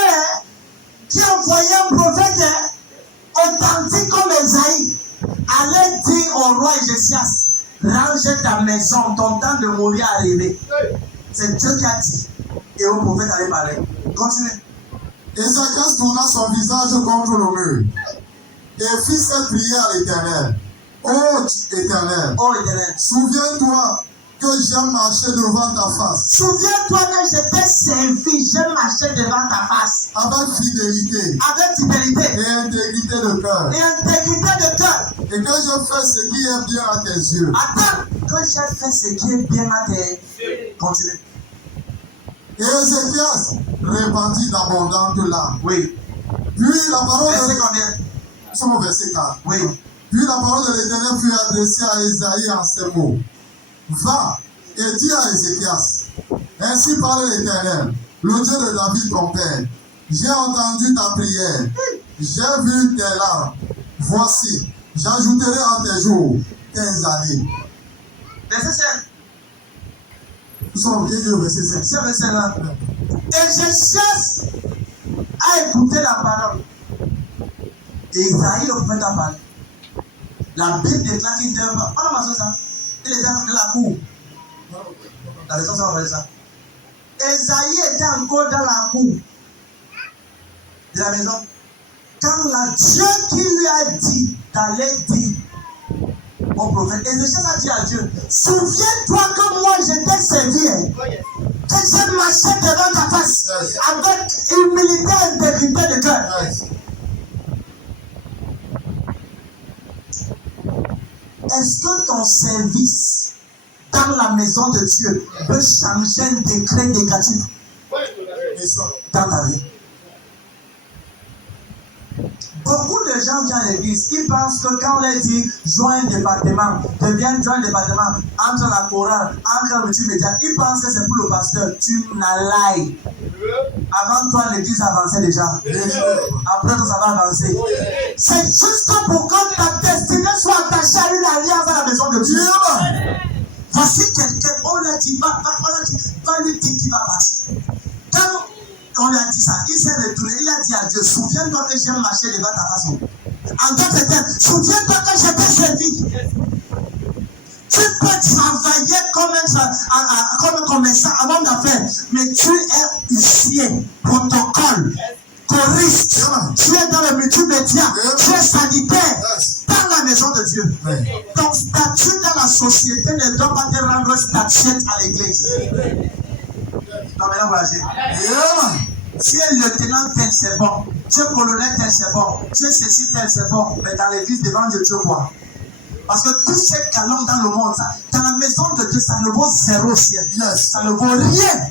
qui a envoyé un prophète authentique comme Ésaïe. Allez dire au roi Ézéchias, range ta maison, ton temps de mourir est arrivé. C'est Dieu qui a dit. Et au prophète allait parler. Continue. Ézéchias tourna son visage contre le mur et fit cette prière à l'Éternel. Ô Éternel, Oh Éternel, souviens-toi que j'ai marché devant ta face souviens-toi que je t'ai servi, j'ai marché devant ta face avec fidélité avec fidélité et intégrité de cœur, et intégrité de cœur. et que je fais ce qui est bien à tes yeux. Attends, que j'ai fait ce qui est bien à tes... Continue. Et Ézéchias répandit d'abondantes larmes. Oui. Puis la parole Verset de... combien? Nous sommes au verset 4. Oui. Puis la parole de l'Éternel fut adressée à Ésaïe en ces mots. Va et dis à Ézéchias, ainsi parle l'Éternel, le Dieu de David ton père. J'ai entendu ta prière, j'ai vu tes larmes. Voici, j'ajouterai à tes jours 15 années. Verset 5. Nous sommes au verset 5. Ce verset-là. Ézéchias a écouté la parole. Et Isaïe, le prophète, a parlé. La Bible déclare qu'il était... On a marché ça. Il était dans la cour. La raison, ça va faire ça. Isaïe était encore dans la cour de la maison. Quand la Dieu qui lui a dit d'aller dire au prophète, Ézéchias a dit à Dieu, souviens-toi que moi je t'ai servi, que j'ai marché devant ta face avec humilité et intégrité de cœur. Est-ce que ton service dans la maison de Dieu peut changer un décret négatif dans ta vie? Beaucoup de gens viennent à l'église, ils pensent que quand on leur dit joins un département, deviens joint un département, entre la chorale, entre le multimédia, ils pensent que c'est pour le pasteur. Tu n'allais. Avant toi, l'église avançait déjà. Après toi, ça va avancer. C'est juste pour que ta destinée soit attachée à une alliance dans la maison de Dieu. Voici quelqu'un, on lui a dit, va lui dire qu'il va partir. Quand on lui a dit ça, il s'est retourné, il a dit à Dieu, souviens-toi que j'ai marché devant ta façon. En d'autres termes, souviens-toi que je t'ai servi. Tu peux travailler comme un commerçant, un homme d'affaires, mais tu es huissier, protocole, choriste, tu es dans le multimédia, tu es sanitaire, dans la maison de Dieu. Ton statut dans la société ne doit pas te rendre statuette à l'église. Non, maintenant, voyagez. Tu es lieutenant tel, c'est bon. Tu es colonel tel, c'est bon. Tu es ceci tel, c'est bon. Mais dans l'église, devant Dieu, tu es quoi? Parce que tous ces galons dans le monde, dans la maison de Dieu, ça ne vaut zéro ciel. Ça ne vaut rien.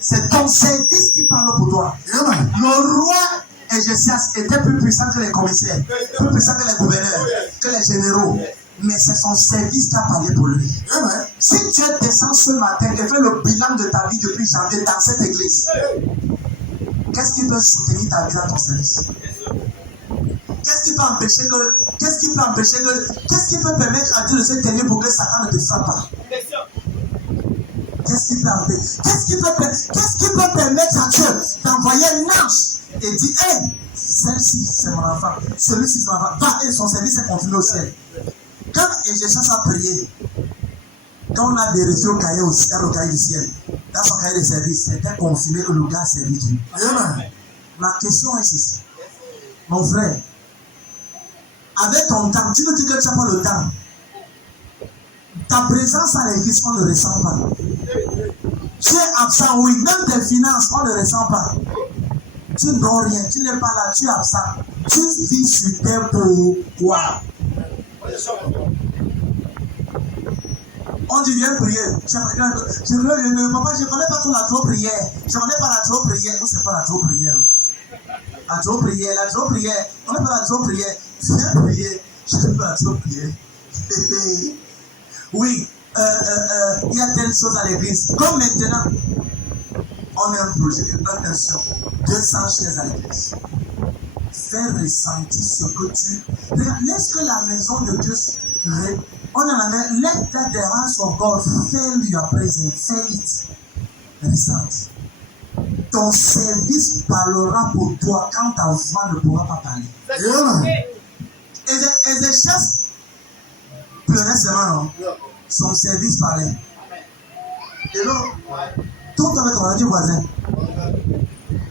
C'est ton service qui parle pour toi. Le roi Ézéchias était plus puissant que les commissaires, plus puissant que les gouverneurs, que les généraux. Mais c'est son service qui a parlé pour lui. Si Dieu descend ce matin et fait le bilan de ta vie depuis janvier dans cette église, qu'est-ce qui peut soutenir ta vie dans ton service? Qu'est-ce qui peut permettre à Dieu de se tenir pour que Satan ne te frappe pas? Qu'est-ce qui peut permettre à Dieu d'envoyer un ange et dire, hey, celle-ci c'est mon enfant, celui-ci c'est mon enfant, va, et son service est continué au ciel. Quand Ézéchias a prié, quand on a vérifié au cahier du ciel, dans son cahier de service, c'était confirmé que le gars a servi Dieu. Ma question est ceci. Mon frère, avec ton temps, tu me dis que tu n'as pas le temps Ta présence à l'église, on ne ressent pas. Tu es absent, oui. Même tes finances, on ne ressent pas. Tu n'as rien, tu n'es pas là, tu es absent. Tu vis sur terre pourquoi? On dit viens prier. Je connais pas trop la trop prière. Je connais pas la trop prière. Où c'est pas la trop prière? La trop prière, la trop prière. On n'est pas la trop prière. Viens prier. Je ne sais pas la trop prière. Oui, il y a telle chose à l'église. Comme maintenant, on a un projet, attention, 200 chaises à l'église. Fais ressentir ce que tu... Laisse que la maison de Dieu... On a let the hands of God fill your presence, fill it. Ressente. Ton service parlera pour toi quand ta voix ne pourra pas parler. Et les chefs pleuraient seulement, non? Son service parlait. Et donc, toi, avec ton radio voisin,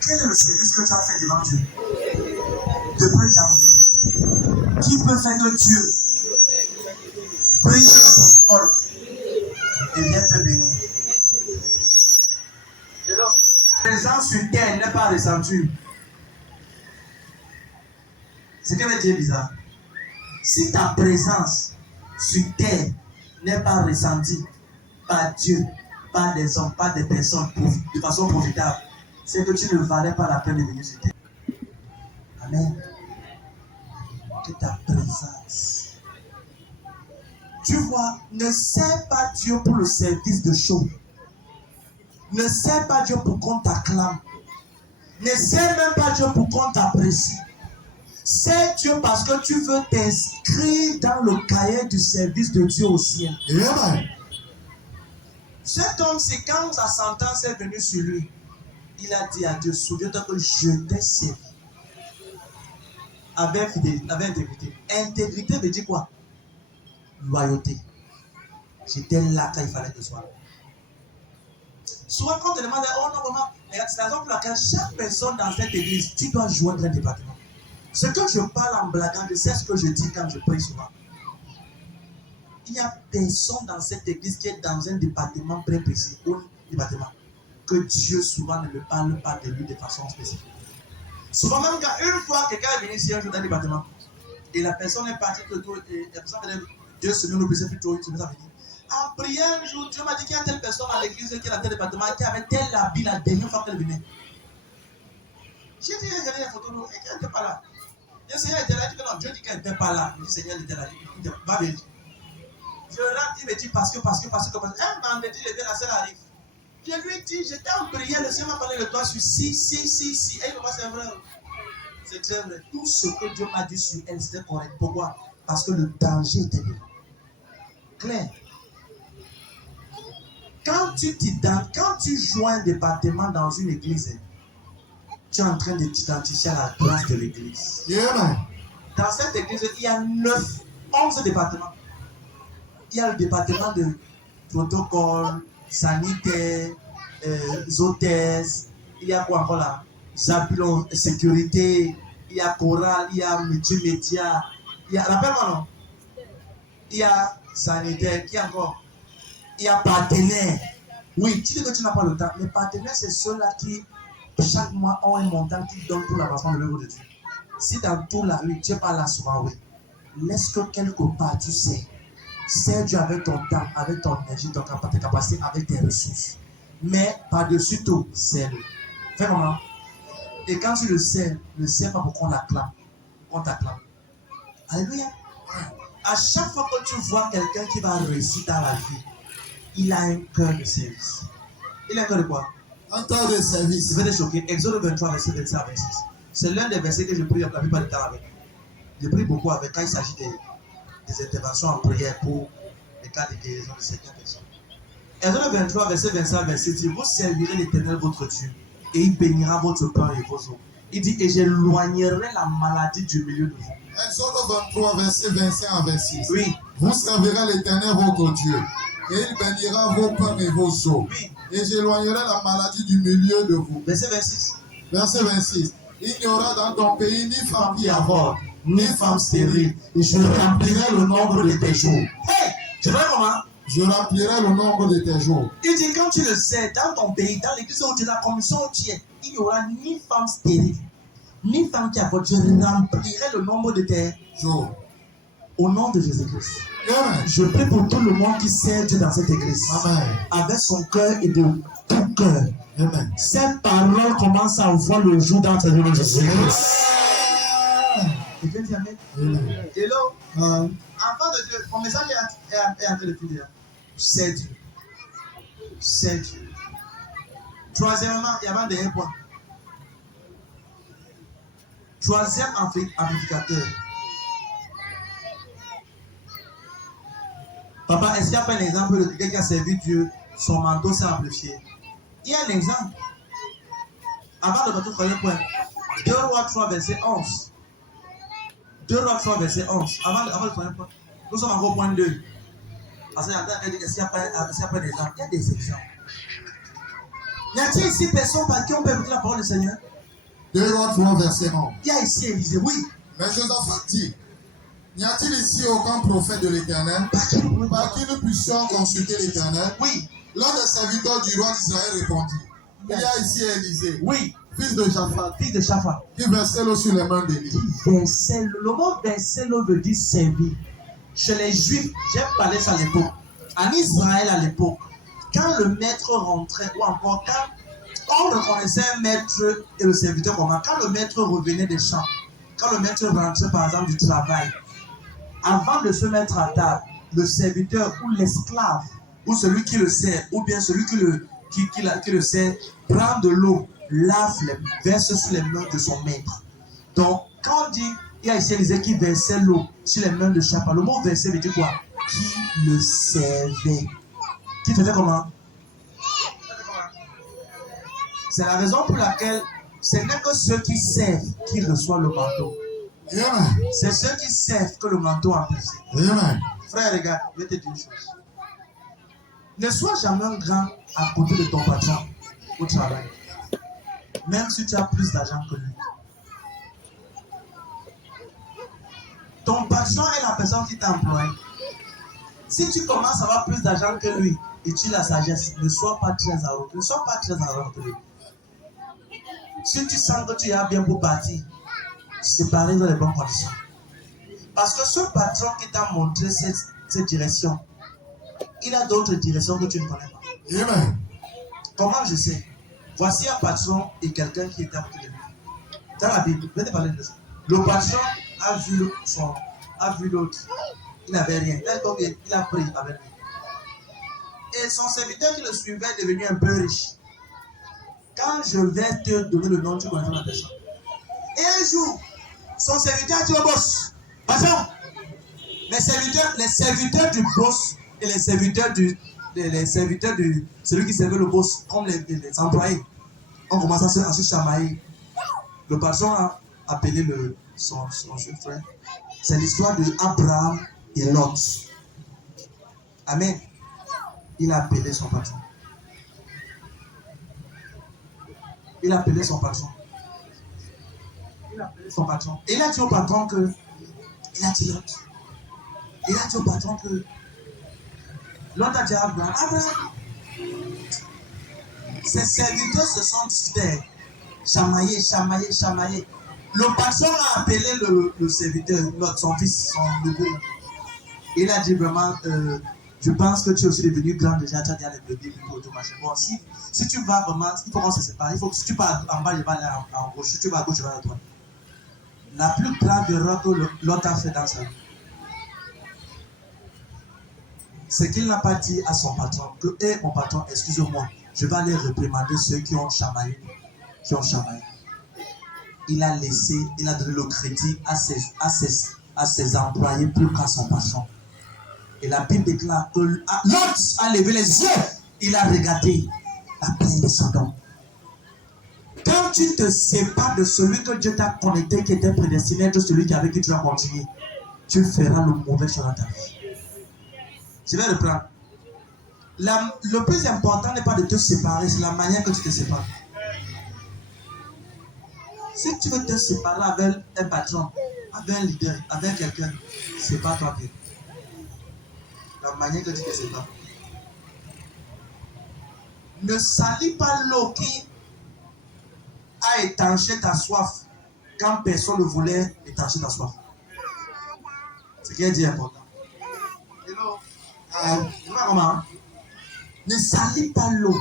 quel est le service que tu as fait devant Dieu? Depuis janvier, qui peut faire que Dieu brille sur l'apôtre Paul et vient te bénir? Et donc, la présence sur terre n'est pas ressentie. C'est que Dieu est bizarre. Si ta présence sur terre n'est pas ressentie par Dieu, par des hommes, par des personnes de façon profitable, c'est que tu ne valais pas la peine de venir sur terre. Amen. Que ta présence. Tu vois, ne sers pas Dieu pour le service de show. Ne sers pas Dieu pour qu'on t'acclame. Ne sers même pas Dieu pour qu'on t'apprécie. Sers Dieu parce que tu veux t'inscrire dans le cahier du service de Dieu au ciel. Yeah. Cet homme, c'est quand sa sentence est venue sur lui, il a dit à Dieu, souviens-toi que je t'ai servi. Avec fidélité, avec intégrité. Intégrité veut dire quoi? Loyauté. J'étais là quand il fallait que je sois là. Souvent, quand on te demande, oh non, vraiment, c'est la raison pour laquelle chaque personne dans cette église, tu dois joindre un département. Ce que je parle en blaguant, c'est ce que je dis quand je prie souvent. Il n'y a personne dans cette église qui est dans un département très précis, un département, que Dieu souvent ne me parle pas de lui de façon spécifique. Souvent, même quand une fois quelqu'un est venu ici un jour dans un département, et la personne est partie, la personne venait 2 semaines ou plus, plutôt une semaine, ça veut dire. En priant un jour, Dieu m'a dit qu'il y a telle personne à l'église qui est dans tel département qui avait tel habit la dernière fois qu'elle venait. J'ai dit, regardez la photo, et qu'elle n'était pas là. Le Seigneur était là, il dit que non, Dieu dit qu'elle n'était pas là. Le Seigneur était là, il dit, va vérifier. Je rentre, il me dit parce que. Un vendredi, le la sœur arrive. Je lui dis, j'étais en prière, le Seigneur m'a parlé de toi sur si. Et il me dit, c'est vrai. C'est très vrai. Tout ce que Dieu m'a dit sur elle, c'était correct. Pourquoi? Parce que le danger était là. Claire. Quand tu joins un département dans une église, tu es en train de t'identifier à la place de l'église. Yeah. Dans cette église, il y a 11 départements. Il y a le département de protocole, sanitaire, hôtesses, il y a quoi encore là? J'appelle sécurité, il y a chorale, il y a multimédia, il y a, rappelle-moi non? Il y a sanitaire, qui encore? Il y a partenaire. Oui, tu dis que tu n'as pas le temps. Les partenaires, c'est ceux-là qui, chaque mois, ont un montant qui donne pour l'avancement de l'œuvre de Dieu. Si dans tout là, oui, tu n'es pas là souvent, oui. Laisse que quelque part, tu sais. Sers Dieu avec ton temps, avec ton énergie, tes capacités, avec tes ressources. Mais par-dessus tout, sers-le. Fais comment? Et quand tu le sers pas pour qu'on l'acclame, qu'on t'acclame. Alléluia. À chaque fois que tu vois quelqu'un qui va réussir dans la vie, il a un cœur de service. Il a un cœur de quoi? Un cœur de service. Je vais te choquer. Exode 23, verset 25 à 26. C'est l'un des versets que je prie la plupart du temps avec. Je prie beaucoup avec quand il s'agit des interventions en prière pour les cas de guérison de certaines personnes. Exode 23, verset 25 à 26 dit, vous servirez l'Éternel votre Dieu et il bénira votre pain et vos eaux. Il dit, et j'éloignerai la maladie du milieu de vous. Exode 23, verset 25 à 26. Oui. Vous servirez l'Éternel votre Dieu et il bénira vos pains et vos eaux. Oui. Et j'éloignerai la maladie du milieu de vous. Verset 26. Verset 26. Il n'y aura dans ton pays ni femme qui avorte, ni femme stérile. Et je remplirai le nombre de tes jours. Hey! Tu vois comment? Je remplirai le nombre de tes jours. Il dit, quand tu le sais, dans ton pays, dans l'église où tu es, la commission où tu es, il n'y aura ni femme stérile, ni femme qui avorte. Je remplirai le nombre de tes Jours. au nom de Jésus-Christ. Amen. Je prie pour tout le monde qui sert Dieu dans cette église. Amen. Avec son cœur et de tout cœur. Amen. Cette parole commence à voir le jour dans ta vie de Jésus-Christ. Quelqu'un dit Amen. Amen. Hello. Amen. Enfant de Dieu, mon message est en train de finir. C'est Dieu. C'est Dieu. Troisièmement, il y avait un dernier point. Troisième amplificateur. Papa, est-ce qu'il y a pas un exemple de quelqu'un qui a servi Dieu, son manteau s'est amplifié? Il y a un exemple. Avant de notre premier point, 2 Rois 3, verset 11. 2 Rois 3, verset 11. Avant le premier point, nous sommes encore au point 2. Parce qu'il y a est-ce qu'il n'y a pas un exemple? Il y a des exemples. Y a-t-il ici personne par qui on peut écouter la parole du Seigneur? 2 Rois 3, verset 11. Il y a ici Élisée, oui. Mais Josaphat dit, n'y a-t-il ici aucun prophète de l'Éternel par qui nous puissions consulter l'Éternel? Oui. L'un des serviteurs du roi d'Israël répondit, il y a ici Élisée, Oui. fils de Japhat, Fils de Shaphat. qui versait l'eau sur les mains d'Élie. Verser l'eau. Le mot verser l'eau veut dire servir. Chez les Juifs, j'ai parlé ça à l'époque. En Israël à l'époque, quand le maître rentrait, ou encore quand on reconnaissait un maître et le serviteur comment, quand le maître revenait des champs, quand le maître rentrait par exemple du travail, avant de se mettre à table, le serviteur ou l'esclave, ou celui qui le sert, ou bien celui qui le sert, prend de l'eau, lave les verse sur les mains de son maître. Donc, quand on dit, il y a ici Élisée qui versait l'eau sur les mains de Shaphat, le mot verser veut dire quoi? Qui le servait. Qui faisait comment? C'est la raison pour laquelle ce n'est que ceux qui servent qui reçoivent le manteau. Amen. C'est ceux qui servent que le manteau a brisé. Amen. Frère, regarde, je vais te dire une chose. Ne sois jamais un grand à côté de ton patron au travail. Même si tu as plus d'argent que lui. Ton patron est la personne qui t'a employé. Si tu commences à avoir plus d'argent que lui et tu as la sagesse, ne sois pas très arrogant. Ne sois pas très arrogant de lui. Si tu sens que tu as bien beau bâtir, séparer dans les bonnes conditions. Parce que ce patron qui t'a montré cette direction, il a d'autres directions que tu ne connais pas. Amen. Comment je sais? Voici un patron et quelqu'un qui était à côté de lui. Dans la Bible, je vais te parler de ça. Le patron a vu l'autre. Il n'avait rien. Donc, il a pris avec lui. Et son serviteur qui le suivait est devenu un peu riche. Quand je vais te donner le nom, tu connais la personne. Et un jour, son serviteur a dit au boss, patron, les serviteurs du boss et les serviteurs de celui qui servait le boss, comme les employés, ont commencé à se chamailler. Le patron a appelé son jeune frère. C'est l'histoire de Abraham et Lot. Amen. Il a appelé son patron. Il a appelé son patron. Et il a dit au patron que. Il a dit Lot. Il a dit au patron que. Lot a dit à Abraham. Abraham. Ses serviteurs se sont disputés. Chamaillés. Le patron a appelé le serviteur, Lot, son fils, son neveu. Il a dit vraiment, je pense que tu es aussi devenu grand déjà, tu as déjà les bébés, tout machin. Bon, si tu vas vraiment, il faut qu'on se sépare. Il faut que si tu pars en bas, je vais aller en gauche. Si tu vas à gauche, je vais à droite. La plus grave erreur que l'autre a fait dans sa vie, c'est qu'il n'a pas dit à son patron que, hé, mon patron, excuse-moi, je vais aller réprimander ceux qui ont chamaillé. Il a donné le crédit à ses employés plus qu'à son patron. Et la Bible déclare que Lot a levé les yeux, il a regardé la plaine de Sodome. Quand tu te sépares de celui que Dieu t'a connecté, qui était prédestiné, de celui avec qui tu vas continuer, tu feras le mauvais choix dans ta vie. Je vais reprendre. Le plus important n'est pas de te séparer, c'est la manière que tu te sépares. Si tu veux te séparer avec un patron, avec un leader, avec quelqu'un, sépare-toi bien. La manière que tu fais, c'est pas. Ne salis pas l'eau qui a étanché ta soif quand personne ne voulait étancher ta soif. Ce qui est dit important. Comment? Ne salis pas l'eau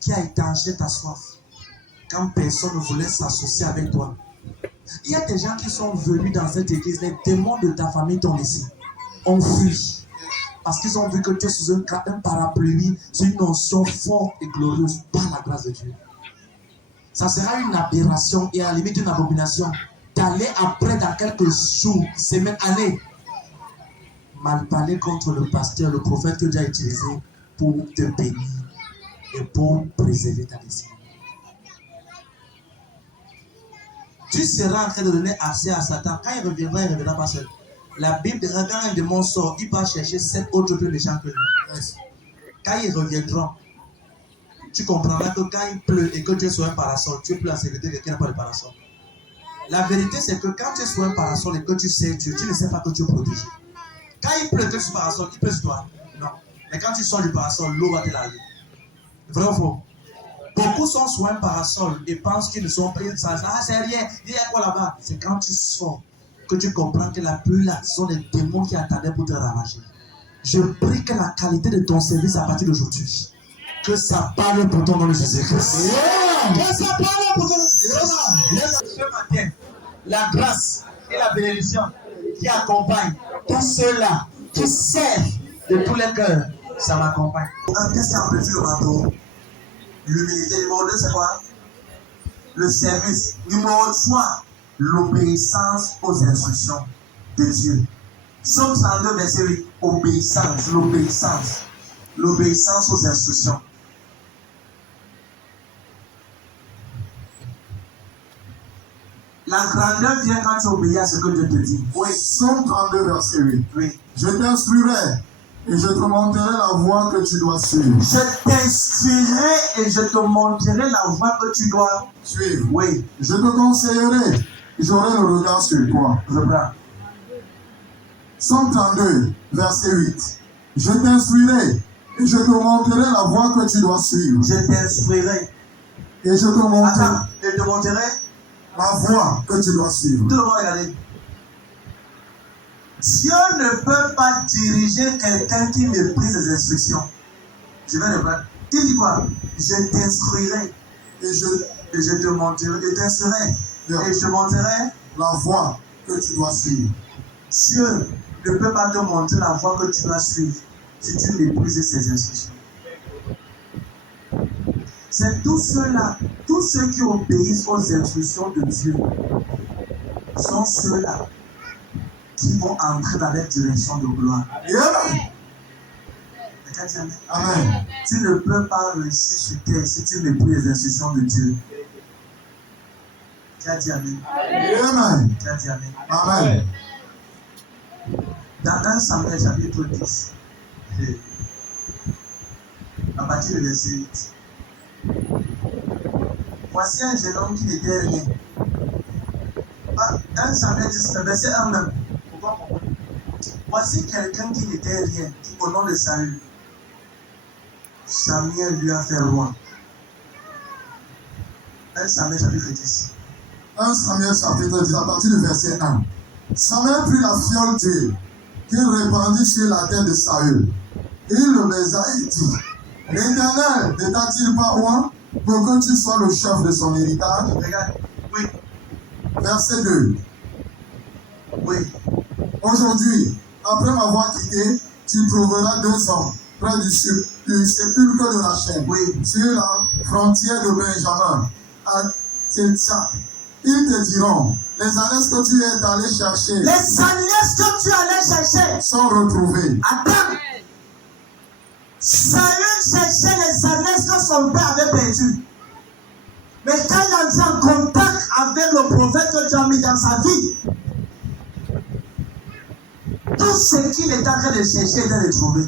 qui a étanché ta soif quand personne ne voulait s'associer avec toi. Il y a des gens qui sont venus dans cette église, les démons de ta famille t'ont laissé, ont fui. Parce qu'ils ont vu que tu es sous un parapluie, c'est une notion forte et glorieuse par la grâce de Dieu. Ça sera une aberration et à la limite une abomination d'aller après dans quelques jours, semaines, années, mal parler contre le pasteur, le prophète que Dieu a utilisé pour te bénir et pour préserver ta destinée. Tu seras en train de donner accès à Satan. Quand il ne reviendra pas seul. La Bible, quand un démon sort, il va chercher 7 autres plus méchants que lui. Quand ils reviendront, tu comprendras que quand il pleut et que tu es sur un parasol, tu es plus en sécurité que quelqu'un n'a pas de parasol. La vérité, c'est que quand tu es sur un parasol et que tu sais Dieu, tu ne sais pas que tu es protégé. Quand il pleut, tu es sur le parasol, il pleut sur toi. Non. Mais quand tu sors du parasol, l'eau va te laver. Vrai ou faux? Beaucoup sont sur un parasol et pensent qu'ils ne sont pas. Ah, c'est rien. Il y a quoi là-bas? C'est quand tu sors que tu comprends que la pluie là, ce sont les démons qui attendaient pour te ravager. Je prie que la qualité de ton service à partir d'aujourd'hui, que ça parle pour ton nom de Jésus-Christ. Que ça parle pour ton nom de Jésus-Christ. Ce matin, la grâce et la bénédiction qui accompagnent tous ceux-là qui servent de tous les cœurs, ça m'accompagne. Qu'est-ce qui a prévu le bateau? L'humilité. Numéro 2, c'est quoi? Le service. Numéro 3, l'obéissance aux instructions de Dieu. Psaume 102, verset 8. Obéissance, l'obéissance. L'obéissance aux instructions. La grandeur vient quand tu obéis à ce que Dieu te dit. Oui, Psaume 32, verset 8. Oui. Je t'instruirai et je te montrerai la voie que tu dois suivre. Je t'instruirai et je te montrerai la voie que tu dois suivre. Oui. Je te conseillerai, j'aurai le regard sur toi. Je prends. Psaume 32, verset 8. Je t'instruirai et je te montrerai la voie que tu dois suivre. Je t'instruirai. Et je te montrerai. Attends, je te montrerai la voie que tu dois suivre. Tout le monde regardez. Dieu ne peut pas diriger quelqu'un qui méprise les instructions. Je vais reprendre. Tu dis quoi? Je t'instruirai et je te montrerai. Je t'instruirai et je montrerai la voie que tu dois suivre. Dieu ne peut pas te montrer la voie que tu dois suivre si tu méprises ses instructions. C'est tous ceux-là, tous ceux qui obéissent aux instructions de Dieu sont ceux-là qui vont entrer dans la direction de gloire. Amen. Amen. Tu ne peux pas réussir sur terre si tu méprises les instructions de Dieu. Tu as dit Amen. Amen. Tu as dit Amen. Amen. Dans 1 Samuel chapitre 10, à partir du verset 8. Voici un jeune homme qui n'était rien. 1 Samuel 10, verset 1 même. Voici quelqu'un qui n'était rien, qui au nom de Saül, Samuel lui a fait roi. 1 Samuel chapitre 10. 1 Samuel chapitre 10, à partir du verset 1. Samuel prit la fiole d'huile qu'il répandit sur la tête de Saül. Et il le baisa et dit: L'Éternel ne t'a-t-il pas oint pour que tu sois le chef de son héritage? Regarde, oui. Verset 2. Oui. Aujourd'hui, après m'avoir quitté, tu trouveras 2 hommes près du sépulcre de Rachel, oui, sur la frontière de Benjamin, à Télsa. Ils te diront: les ânesses que tu es allé chercher, les ânesses que tu allais chercher sont retrouvées. Attends. Saül cherchait les ânesses que son père avait perdues. Mais quand il est en contact avec le prophète que Dieu a mis dans sa vie, tout ce qu'il est en train de chercher, il est retrouvé.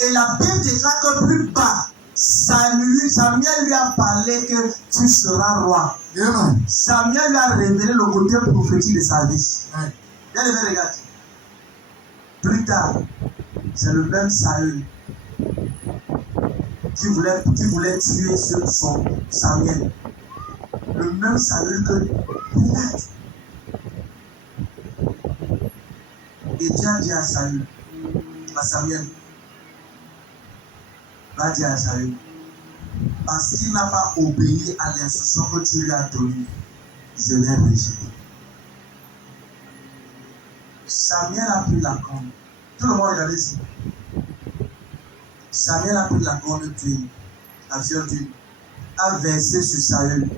Et la Bible déclare que plus bas, Samuel lui a parlé que tu seras roi. Amen. Samuel lui a révélé le côté prophétique de sa vie. Amen. Bien aimé, regarde. Plus tard, c'est le même Saül qui voulait tuer son Samuel. Le même Saül que regarde. Et Dieu a dit à Saül, à Samuel, va dire à Saül, parce qu'il n'a pas obéi à l'instruction que tu lui as donnée, je l'ai rejeté. Samuel a pris la corne. Tout le monde regarde ici. Samuel a pris la corne d'huile, la fiole d'huile, a versé sur Saül,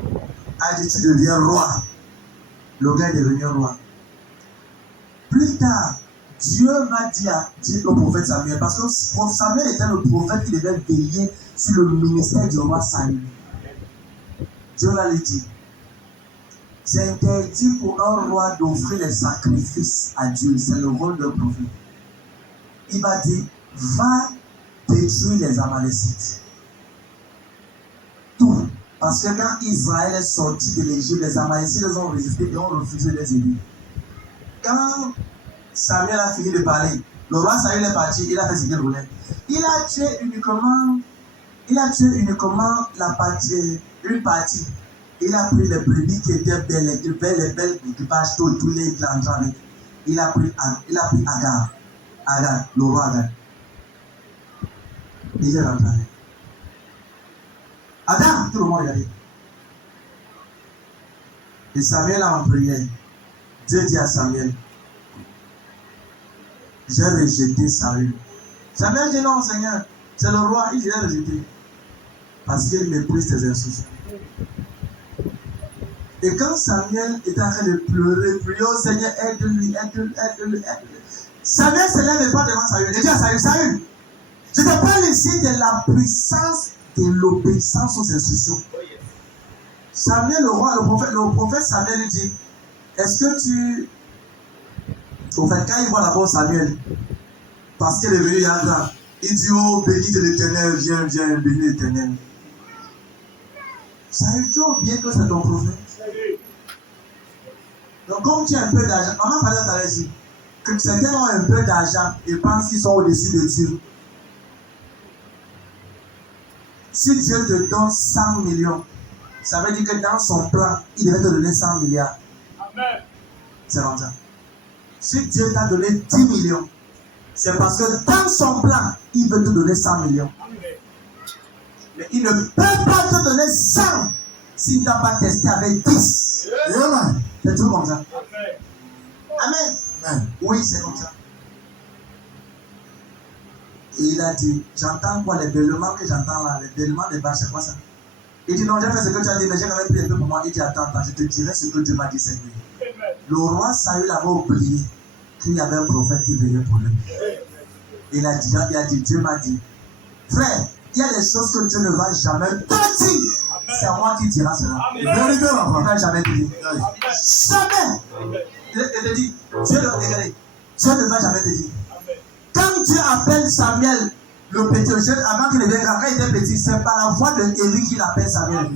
a dit tu deviens roi. Le gars est devenu roi. Plus tard, Dieu va dire au prophète Samuel, parce que Samuel était le prophète qui devait veiller sur le ministère du roi Saül. Dieu va lui dire, c'est interdit pour un roi d'offrir les sacrifices à Dieu, c'est le rôle d'un prophète. Il va dire, va détruire les Amalécites. Tout. Parce que quand Israël est sorti de l'Égypte, les Amalécites les ont résisté et ont refusé de les aider. Quand Samuel a fini de parler, le roi Saül est parti, il a fait ce qu'il voulait. Il a tué uniquement une partie. Il a pris les brebis qui étaient belles, les belles équipages, tous les glands avec. Il a pris Agar, le roi Agar. Il est rentré. Agar, tout le monde regardait. Et Samuel a en prière. Dieu dit à Samuel, j'ai rejeté Saül. Samuel dit non, Seigneur, c'est le roi, il l'a rejeté. Parce qu'il méprise tes instructions. Et quand Samuel était en train de pleurer, prier au Seigneur, aide-lui. Samuel se lève pas devant Saül. Il dit à Saül, Saül, je te parle ici de la puissance de l'obéissance aux instructions. Samuel, le roi, le prophète Samuel lui dit, est-ce que tu... Au fait, quand il voit d'abord Samuel, parce qu'il est venu il y a un grand, il dit, oh, béni de l'Éternel, viens, béni de l'Éternel. Saül, tu as oublié que c'est ton prophète. Donc, comme tu as un peu d'argent, maman parlait tout à l'heure ici, que certains ont un peu d'argent et pensent qu'ils sont au-dessus de Dieu. Si Dieu te donne 100 millions, ça veut dire que dans son plan, il devait te donner 100 milliards. Amen. C'est comme ça. Si Dieu t'a donné 10 millions, c'est parce que dans son plan, il veut te donner 100 millions. Mais il ne peut pas te donner 100 s'il ne t'a pas testé avec 10. Amen. C'est tout comme ça. Amen. Amen. Oui, c'est comme ça. Et il a dit, j'entends quoi, les bêlements que j'entends là, les bêlements des vaches, c'est quoi ça? Il dit, non, j'ai fait ce que tu as dit, mais j'ai quand même pris un peu pour moi. Il dit, attends, je te dirai ce que Dieu m'a dit cette nuit. Le roi Saül avait oublié qu'il y avait un prophète qui veillait pour lui. Il a dit, Dieu m'a dit, frère, il y a des choses que Dieu ne va jamais te dire. C'est à moi qui dira cela. Il ne va jamais te dire. Jamais. Il te dit, Dieu ne va jamais te dire. Quand Dieu appelle Samuel, le petit jeune, avant qu'il devienne grand, quand il était petit, c'est par la voix de Élie qu'il appelle Samuel.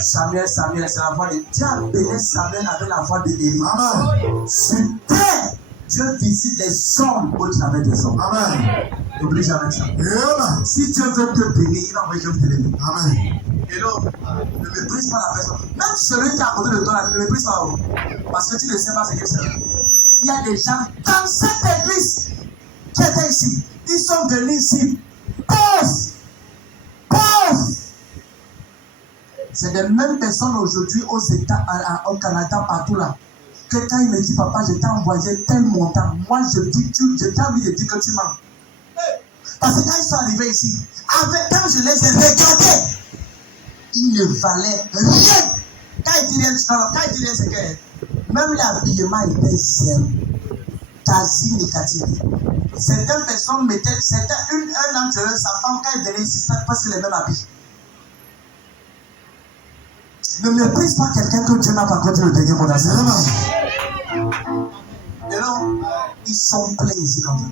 Samuel, c'est la voix de Dieu. Appelait Samuel avec la voix de Élie. Sur terre, Dieu visite les hommes où tu avais des hommes. N'oublie jamais ça. Si Dieu veut te bénir, il va envoyer Dieu te bénir. Et donc, ne méprise pas la personne. Même celui qui est à côté de toi, ne méprise pas. Parce que tu ne sais pas ce qu'il fait. Il y a des gens dans cette église qui étaient ici. Ils sont venus ici. Pauvres. C'est les mêmes personnes aujourd'hui aux États, au Canada, partout là. Que quand il me dit, papa, je t'ai envoyé tel montant. Moi, je t'ai envie de dire que tu mens. Parce que quand ils sont arrivés ici, quand je les ai regardés, ils ne valaient rien. Quand ils disent rien, c'est que même l'habillement était zéro. Quasi négatif. Certaines personnes mettaient, un an de sa femme, quand elle venait ici, c'était presque les mêmes habits. Ne méprise pas quelqu'un que Dieu n'a pas encore dit le dernier mot dans sa vie. Et non, ils sont pleins ici comme ça.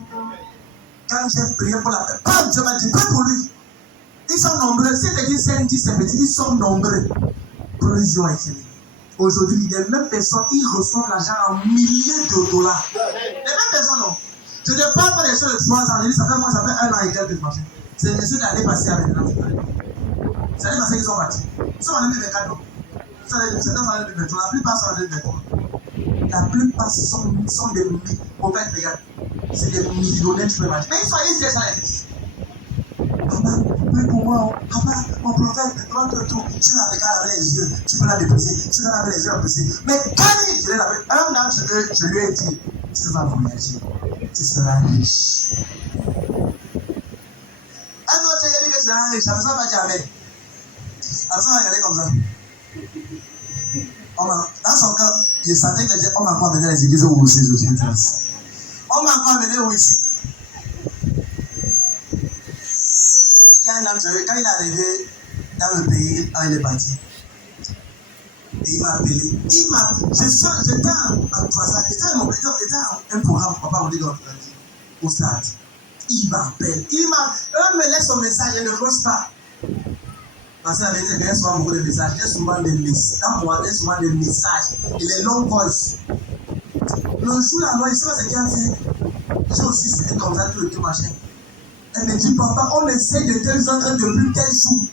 Quand j'ai prié pour la personne, Dieu m'a dit, prie pour lui. Ils sont nombreux. Si tu dis 5, 10, c'est petit, ils sont nombreux. Plusieurs ici. Aujourd'hui, les mêmes personnes, ils reçoivent l'argent en milliers de dollars. Les mêmes personnes, non. Je ne parle pas des choses de 3 ans. Je dis, ça fait 1 an et quelques marché. C'est des choses qui allaient passer avec les gens. C'est allé passer qu'ils sont partis. Ils sont en 2024, non. C'est dans l'année 2023. La plupart sont en 2023. La plupart sont des milliers. Au fait, regarde, c'est des millionnaires qui peuvent marcher. Mais ils sont allés dire ça à l'église. Papa, prie pour moi. Papa, mon prophète, rentre tout. Tu la regardes avec les yeux, tu peux la déposer. Tu la avec les yeux déposer. Mais quand je l'ai lavé, un an, je lui ai dit, tu vas voyager, tu seras riche. Un autre, il a dit que c'est un riche, ça ne va pas jamais. Alors ça va regarder comme ça. Dans son cœur, il sentait que on m'a pas amené les églises où aussi je suis. On m'a pas amené où ici. Il y a un homme, quand il est arrivé dans le pays, il est parti. Et il m'a appelé. J'étais en croissant, j'étais un programme, papa me dit au stade. Il m'appelle. Il me laisse son message, je ne close pas. Parce que la vérité, il y a souvent beaucoup de messages. Il y a souvent des messages. Dans moi, il y a souvent des messages. Et les longs voice. Le jour là, il ne sait pas ce qu'il a fait. J'ai aussi suivi comme ça tout le tout machin. Elle me dit, papa, on essaie de telles entrées depuis tel jour.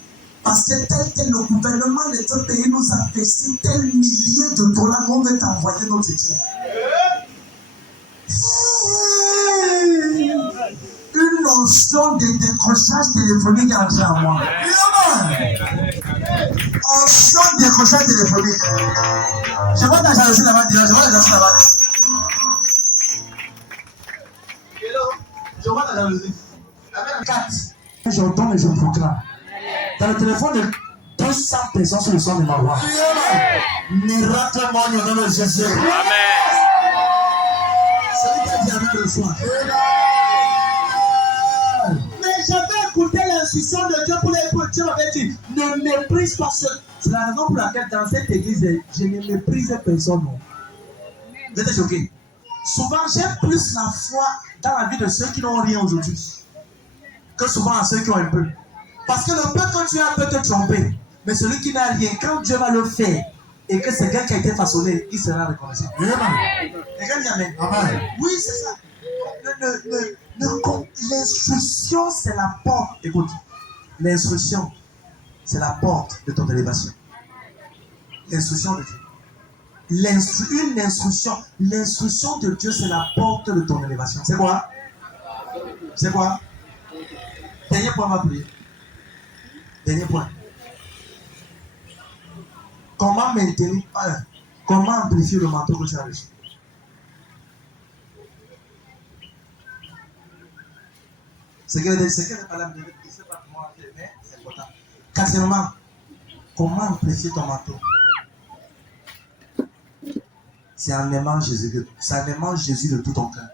Parce que tel le gouvernement de ce pays nous a versé tel milliers de dollars qu'on veut t'envoyer notre équipe. Une notion de décrochage téléphonique est entrée en moi. Notion de décrochage téléphonique. Je vois ta jalousie là-bas, je vois ta jalousie là-bas. Je vois ta jalousie. Avec 4. J'entends et je proclame. Dans le téléphone de 200 personnes sur le son de ma voix. Miracle mon nom de Jésus. Amen. Celui qui a dit Amen le soir. Mais j'avais écouté l'instruction de Dieu pour les Dieu m'avait dit, ne méprise pas ce. C'est la raison pour laquelle dans cette église, je ne méprise personne. Vous êtes choqués. Souvent, j'ai plus la foi dans la vie de ceux qui n'ont rien aujourd'hui que souvent à ceux qui ont un peu. Parce que le peu que tu as peut te tromper. Mais celui qui n'a rien, quand Dieu va le faire et que c'est quelqu'un qui a été façonné, il sera reconnaissant. Amen. Quelqu'un dit Amen. Amen. Oui, c'est ça. L'instruction, c'est la porte. Écoute, l'instruction, c'est la porte de ton élévation. L'instruction de Dieu. L'instruction de Dieu, c'est la porte de ton élévation. C'est quoi? C'est quoi? Dernier point, on va prier. Dernier point. Comment maintenir, comment amplifier le manteau que tu as reçu? C'est que les paroles de Dieu, c'est pas moi, mais c'est important. Quatrièmement, comment amplifier ton manteau? C'est en aimant Jésus. C'est en aimant Jésus de tout ton cœur.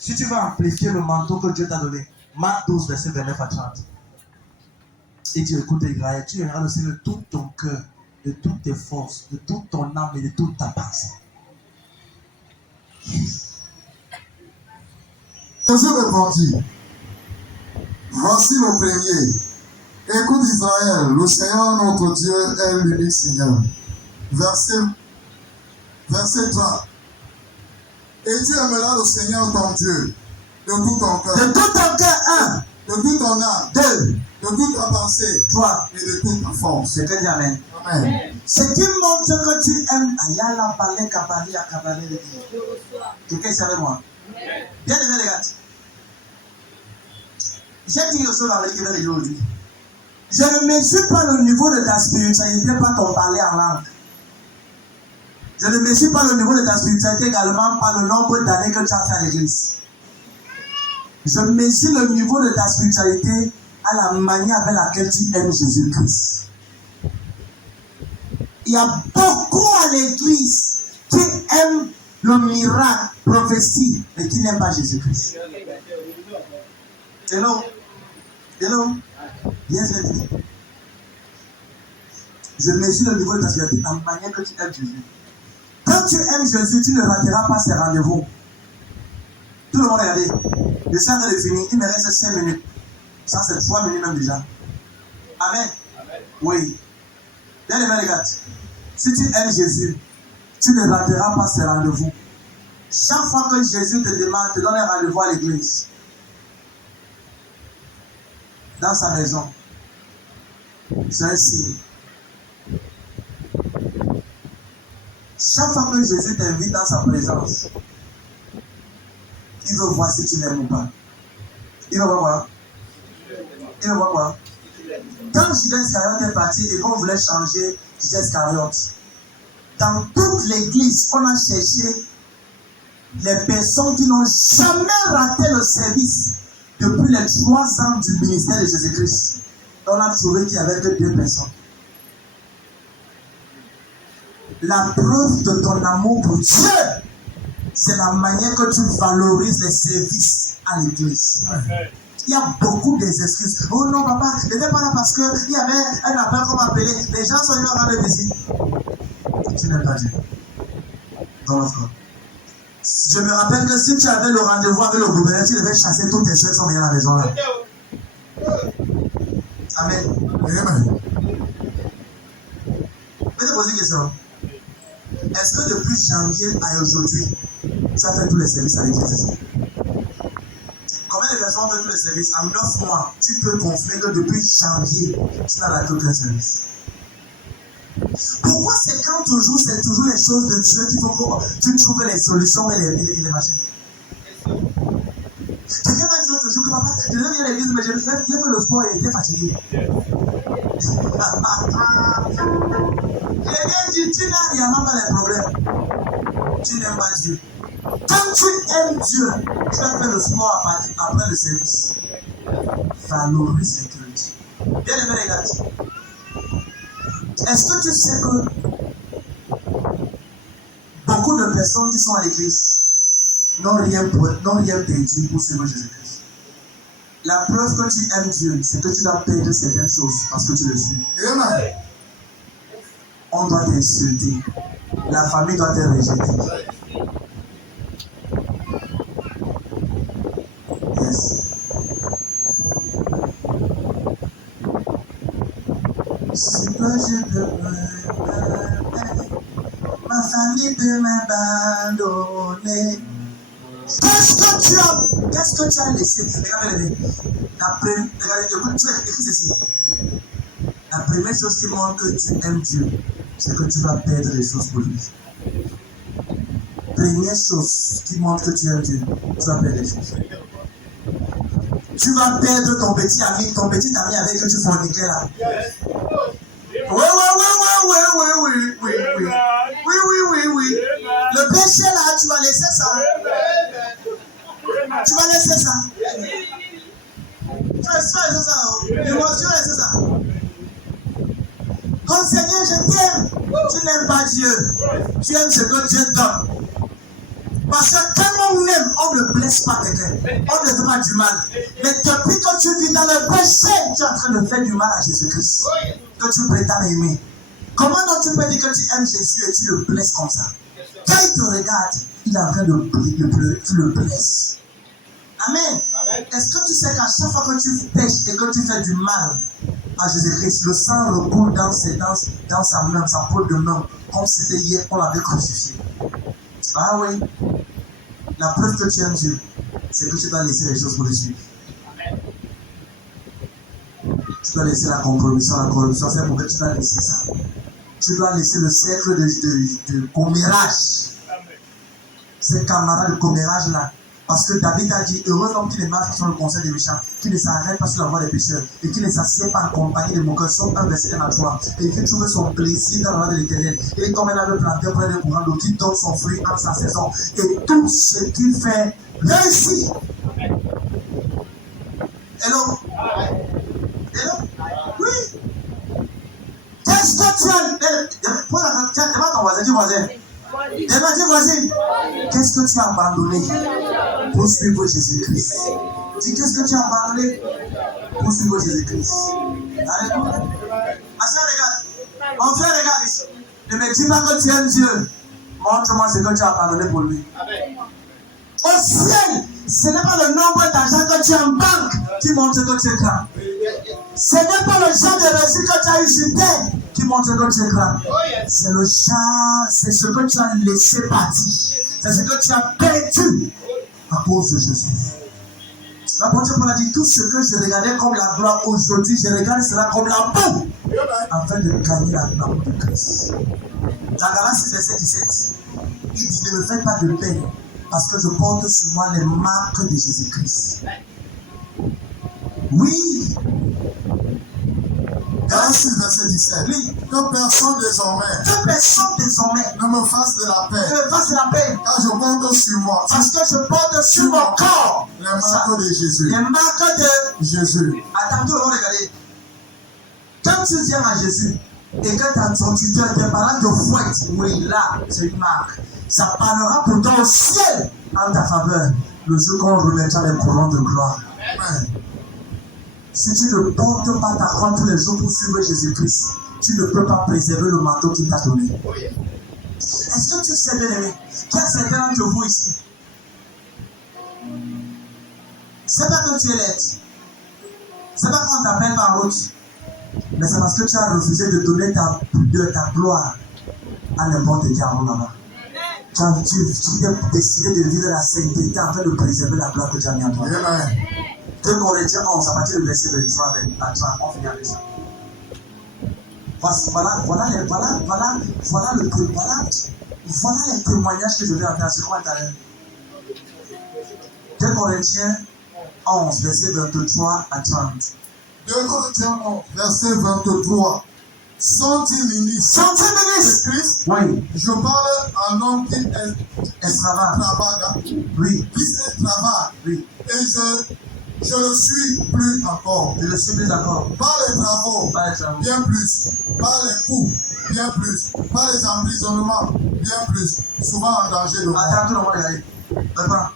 Si tu veux amplifier le manteau que Dieu t'a donné, Marc 12, verset 29 à 30. Et tu écoutes Israël, tu aimeras aussi de tout ton cœur, de toutes tes forces, de toute ton âme et de toute ta pensée. Jésus répondit, voici le premier. Écoute Israël, le Seigneur notre Dieu est l'unique Seigneur. Verset 3. Et tu aimeras le Seigneur ton Dieu de tout ton cœur. De tout ton cœur, 1. De toute ton âme. 2. De toute ta pensée. 3. Et de toute ta force. C'est très bien, Amen. Amen. Ce qui montre que tu aimes, Ayala Balé Kabali à Kabali. Quelqu'un est avec moi? Bien aimé, regarde. J'ai dit aux choses dans l'équipe aujourd'hui. Je ne mesure pas le niveau de ta spiritualité par ton parler en langue. Je ne mesure pas le niveau de ta spiritualité également par le nombre d'années que tu as fait à l'église. Je mesure le niveau de ta spiritualité à la manière avec laquelle tu aimes Jésus-Christ. Il y a beaucoup à l'église qui aiment le miracle, prophétie, mais qui n'aiment pas Jésus-Christ. Hello? Hello? Yes, yes. Je mesure le niveau de ta spiritualité à la manière que tu aimes Jésus. Quand tu aimes Jésus, tu ne rateras pas ses rendez-vous. Tout le monde regardez. Le temps de finir, il me reste 5 minutes. Ça, c'est 3 minutes même déjà. Amen. Amen. Oui. Bien aimé, regarde. Si tu aimes Jésus, tu ne rateras pas ces rendez-vous. Chaque fois que Jésus te demande, te donne un rendez-vous à l'église, dans sa maison, c'est un signe. Chaque fois que Jésus t'invite dans sa présence, il veut voir si tu l'aimes ou pas. Il veut voir quoi? Il veut voir quoi? Quand Judas Iscariote est parti et qu'on voulait changer Judas Iscariote, dans toute l'église, on a cherché les personnes qui n'ont jamais raté le service depuis les 3 ans du ministère de Jésus-Christ. On a trouvé qu'il n'y avait que 2 personnes. La preuve de ton amour pour Dieu, c'est la manière que tu valorises les services à l'église. Il y a beaucoup d'excuses. Oh non, papa, je n'étais pas là parce qu'il y avait un appel qu'on m'appelait. Les gens sont venus rendre visite. Tu n'aimes pas Dieu. Dans le corps. Je me rappelle que si tu avais le rendez-vous avec le gouverneur, tu devais chasser tous tes soeurs qui sont venus à la maison là. Amen. Amen. Je vais te poser une question. Est-ce que depuis janvier à aujourd'hui, tu as fait tous les services à l'église? Combien de personnes ont fait tous les services? En 9 mois, tu peux confirmer que depuis janvier, tu n'as raté aucun service. Pourquoi c'est toujours les choses de Dieu qu'il faut que tu trouves les solutions et les machines? Quelqu'un va dire toujours que papa, je devais venir à l'église, mais j'ai fait le sport et j'étais fatigué. Quelqu'un dit, tu n'as rien pas les problèmes. Tu n'aimes pas Dieu. Quand tu aimes Dieu, tu vas faire le sport après le service. Valorise les cultes. Bien aimé, les gars. Est-ce que tu sais que beaucoup de personnes qui sont à l'église n'ont rien perdu pour suivre Jésus-Christ? La preuve que tu aimes Dieu, c'est que tu dois perdre certaines choses parce que tu le suis. Amen. On doit t'insulter. La famille doit te rejeter. Yes. Si que je peux ma famille peut m'abandonner. Qu'est-ce que tu as laissé? Regardez, écoute, tu as écrit ceci. La première chose qui montre que tu aimes Dieu, c'est que tu vas perdre les choses pour lui. Première chose qui montre que tu aimes Dieu, tu vas perdre les choses. Tu vas perdre ton petit ami avec qui tu forniquais là. Oui. Le péché là, tu vas laisser ça. Tu vas laisser ça. Tu vas laisser ça. L'émotion, laisser ça. Quand Seigneur, je t'aime. Tu n'aimes pas Dieu. Tu aimes ce que Dieu donne. Parce que quand on aime, on ne blesse pas quelqu'un. On ne fait pas du mal. Mais depuis que tu vis dans le péché, tu es en train de faire du mal à Jésus-Christ. Que tu prétends aimer. Comment donc tu peux dire que tu aimes Jésus et tu le blesses comme ça? Quand il te regarde, il est en train de pleurer, tu le blesses. Amen. Est-ce que tu sais qu'à chaque fois que tu pêches et que tu fais du mal à Jésus-Christ, le sang recoule dans sa main, sa peau de main, comme c'était hier qu'on l'avait crucifié? Ah oui. La preuve que tu aimes Dieu, c'est que tu dois laisser les choses pour le suivre. Tu dois laisser la corruption, c'est mauvais, tu dois laisser ça. Tu dois laisser le cercle de commérage. Ces camarades de commérage là. Parce que David a dit, heureux l'homme qui ne marche pas sur le conseil des méchants, qui ne s'arrête pas sur la voie des pécheurs, et qui ne s'assied pas en compagnie des moqueurs, son 1 verset 1 à 3, et qui trouve son plaisir dans la voie de l'Éternel. Et comme elle avait planté près des courants d'eau, qui donne son fruit en sa saison, et tout ce qu'il fait réussit. Hello? Oui. Qu'est-ce que tu as? Demande ton voisin, dis voisin. Qu'est-ce que tu as abandonné pour suivre Jésus-Christ? Dis, qu'est-ce que tu as abandonné pour suivre Jésus-Christ? Alléluia. Regarde. Mon frère, regarde. Ne me dis pas que tu aimes Dieu. Montre-moi ce que tu as abandonné pour lui. Au ciel, ce n'est pas le nombre d'argent que tu as en banque qui montre que tu es grand. Ce n'est pas le genre de reçu que tu as eu sur terre qui montre que tu es grand. C'est le char, c'est ce que tu as laissé partir. C'est ce que tu as perdu à cause de Jésus. L'apôtre Paul a dit, tout ce que je regardais comme la gloire aujourd'hui, je regarde cela comme la boue, afin de gagner la gloire de Christ. Dans Galates verset 17, il dit, ne me faites pas de peine, parce que je porte sur moi les marques de Jésus-Christ. Oui. Galates verset 17. Oui. Que personne désormais ne me fasse de la peine. me fasse la peine. Car je porte sur moi Parce que je porte sur mon corps les marques de Jésus. les marques de Jésus. Attends, tout le monde regardez. Quand tu viens à Jésus et que ton tuteur, tes parents te fouettent, oui, là, c'est une marque. Ça parlera pour toi au ciel en ta faveur le jour qu'on remettra les courants de gloire. Amen. Si tu ne portes pas ta croix tous les jours pour suivre Jésus-Christ, tu ne peux pas préserver le manteau qu'il t'a donné. Est-ce que tu sais, bien aimé, qu'il y a certains d'entre vous ici? C'est pas que tu es laide. C'est pas qu'on t'appelle par route. Mais c'est parce que tu as refusé de donner ta gloire à n'importe qui avant là-bas. Tu as décidé de vivre la sainteté afin de préserver la gloire que tu as mis en toi. Amen. 2 Corinthiens 11, à partir du verset 23 à 30, on finit avec ça. Voilà les témoignages que je vais en faire. C'est quoi ta l'air? 2 Corinthiens 11, verset 23 à 30. 2 Corinthiens 11, verset 23. Sont-ils ministres de Christ? Oui. Je parle en homme qui Extravagant. Oui. Qui extravage. Oui. Et je ne suis plus encore. Je le suis plus d'accord. Par les travaux, bien plus. Par les coups, bien plus. Par les emprisonnements, bien plus. Souvent en danger de mort. Attends, tout le monde regarde. D'accord.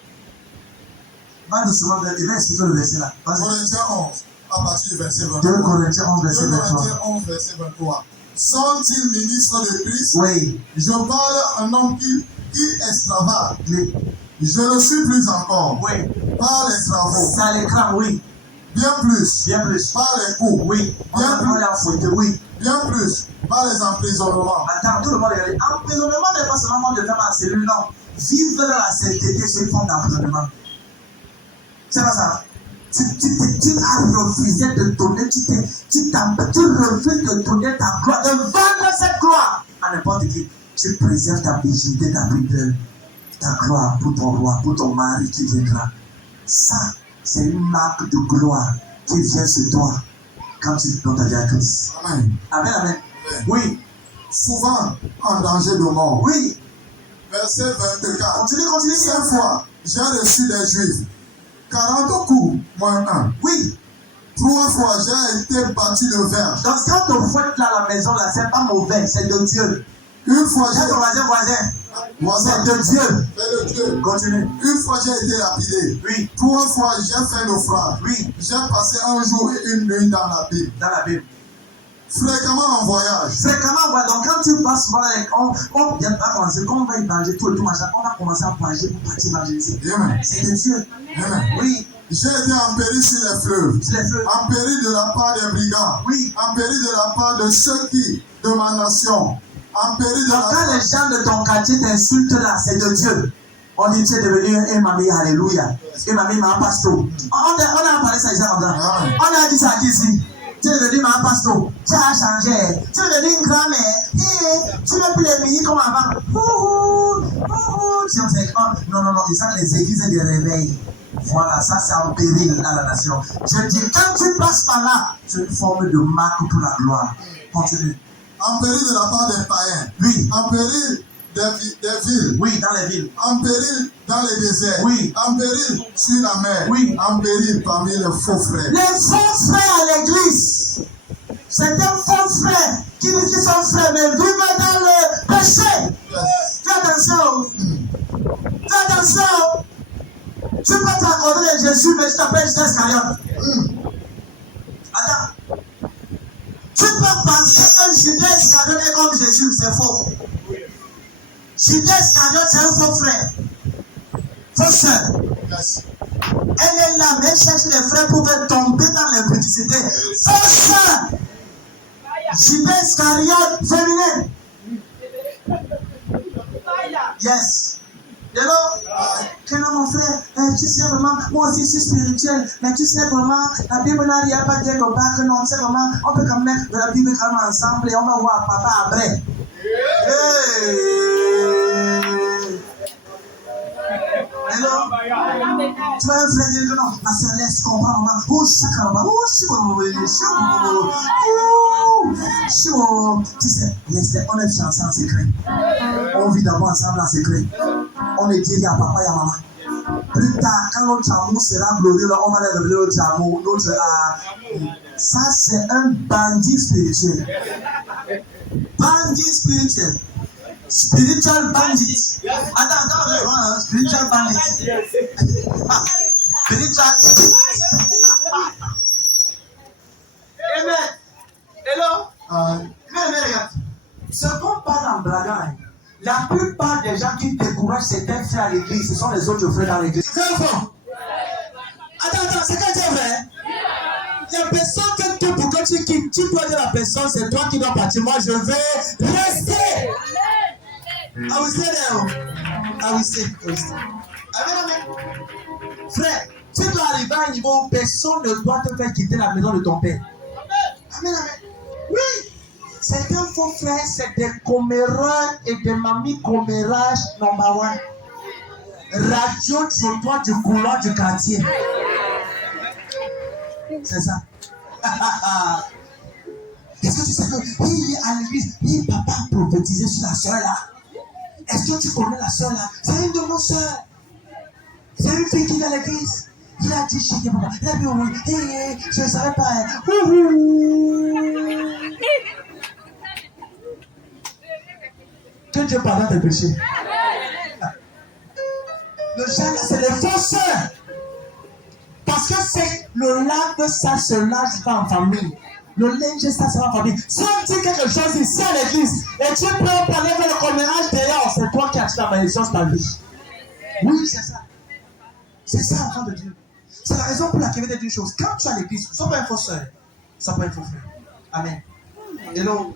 Va doucement, il va expliquer le verset là. Corinthiens 11, à partir du verset 23. 2 Corinthiens 11, verset 2 23. Corinthiens 11, verset 23. Sont-ils ministres de Christ? Oui. Je parle en homme qui extravage. Oui. Je ne suis plus encore. Oui. Par les travaux. Ça l'écran, oui. Bien plus. Bien plus. Par les coups. Oui. Bien plus. Oui. Bien plus. Par les emprisonnements. Attends, tout le monde regarde. Emprisonnement n'est pas seulement comme de faire en cellule, non. Vivre dans la sainteté, c'est une forme d'emprisonnement. C'est pas ça. Tu as refusé de donner, tu refuses de donner ta gloire, de vendre cette gloire à n'importe qui. Tu préserves ta virginité, ta pudeur, ta gloire pour ton roi, pour ton mari qui viendra. Ça, c'est une marque de gloire qui vient sur toi quand tu donnes ta vie à Christ. Amen. Amen, amen. Oui. Souvent en danger de mort. Oui. Verset 24. Continue. 5 fois, j'ai reçu des Juifs. 40 coups, moins 1. Oui. 3 fois, j'ai été battu de verge. Donc quand on fouette là à la maison, là, c'est pas mauvais, c'est de Dieu. Une fois, J'ai ton voisin. C'est de Dieu. C'est de Dieu. Continue. Une fois, j'ai été lapidé. Oui. 3 fois, j'ai fait naufrage. Oui. J'ai passé un jour et une nuit dans la Bible. Dans la Bible. Fréquemment en voyage. Donc quand tu passes, voilà, on vient pas commencer, quand on va évanger tout le tout machin, on va commencer à voyager pour partir évangéliser. Amen. C'est de Dieu. Amen. Oui. J'ai été en péril sur les fleuves. En péril de la part des brigands. Oui. En péril de la part de ceux qui, de ma nation. En péril de donc la part. quand les gens de ton quartier t'insultent là, c'est de Dieu. On dit tu es devenu un mamie, alléluia. Un mamie, ma pasteur. On a parlé ça ici comme ça. On a dit ça ici. Tu es devenu ma pasteur. Tu as changé. Tu es devenu une grand-mère. Tu n'es plus les mini comme avant. Non. Ils sont les églises de réveil. Voilà, ça c'est en péril à la nation. Je dis, quand tu passes par là, c'est une forme de marque pour la gloire. Continue. En péril de la part des païens. Oui. En péril des villes. Oui, dans les villes. En péril dans les déserts. Oui. En péril sur la mer. Oui. En péril parmi les faux frères. Les faux frères à l'église. C'est un faux frère qui dit qu'ils sont frères, mais vivent dans le péché. Yes. Fais attention. Fais attention. Tu peux t'accorder de Jésus, mais je t'appelle Judas Iscariote. Attends. Tu peux penser que Judas Iscariote est comme Jésus, c'est faux. Judas Iscariote, c'est un faux frère. Faux sœur. Yes. Elle est là, mais elle cherche les frères pour faire tomber dans l'impudicité. Faux sœur. Judas Iscariote féminin. Yes. Hello? Que non, mon frère, tu sais vraiment, moi aussi je suis spirituel, mais tu sais vraiment, la Bible n'a rien pas dit comme ça, que non, c'est vraiment, on peut quand même mettre de la Bible quand même ensemble et on va voir papa après. Hey. Hello? Tu vas un frère dire que non, ma soeur laisse comprendre, maman, oh, chacun, maman, oh, tu sais, on est fiancés en secret. On vit d'abord ensemble en secret. On est dit à papa et à maman. Plus tard, quand notre amour sera glorieux, on va les révéler notre amour. Ça, c'est un bandit spirituel. Bandit spirituel. Spiritual bandit. Attends, spiritual bandit. Spiritual. Amen. Hello? Regarde. Ce qu'on parle en blaguant, la plupart des gens qui découragent certains frères à l'église, ce sont les autres frères dans l'église. C'est faux. Attends, c'est quand c'est vrai. La personne que tu pour que tu quittes, tu dois dire à la personne, c'est toi qui dois partir. Moi, je vais rester. I will stay there. I will stay. Amen. Frère, tu dois arriver à un niveau où personne ne doit te faire quitter la maison de ton père. Amen. Oui. Certains faux frères, c'est des comméreurs et des mamies commérages number one. Radio sur toi du couloir du quartier. C'est ça. Est-ce que tu sais que il est à l'église, papa a prophétisé sur la soeur là? Est-ce que tu connais la soeur là? C'est une de nos soeurs. C'est une fille qui est à l'église. Il a dit chez papa. Il a dit oui. Je ne savais pas. Que Dieu pardonne tes péchés. Le genre là, c'est les faux sœurs. Parce que c'est le linge, ça se lave pas en famille. Le linge, ça se lave en famille. Si on dit quelque chose ici à l'église, et tu peux parler avec le commérage dehors, c'est toi qui as la malédiction sur ta vie. Oui, c'est ça. C'est ça, enfant de Dieu. C'est la raison pour laquelle je vais te dire une chose. Quand tu es à l'église, sois pas un faux sœur, sois pas un faux frère. Amen. Et donc,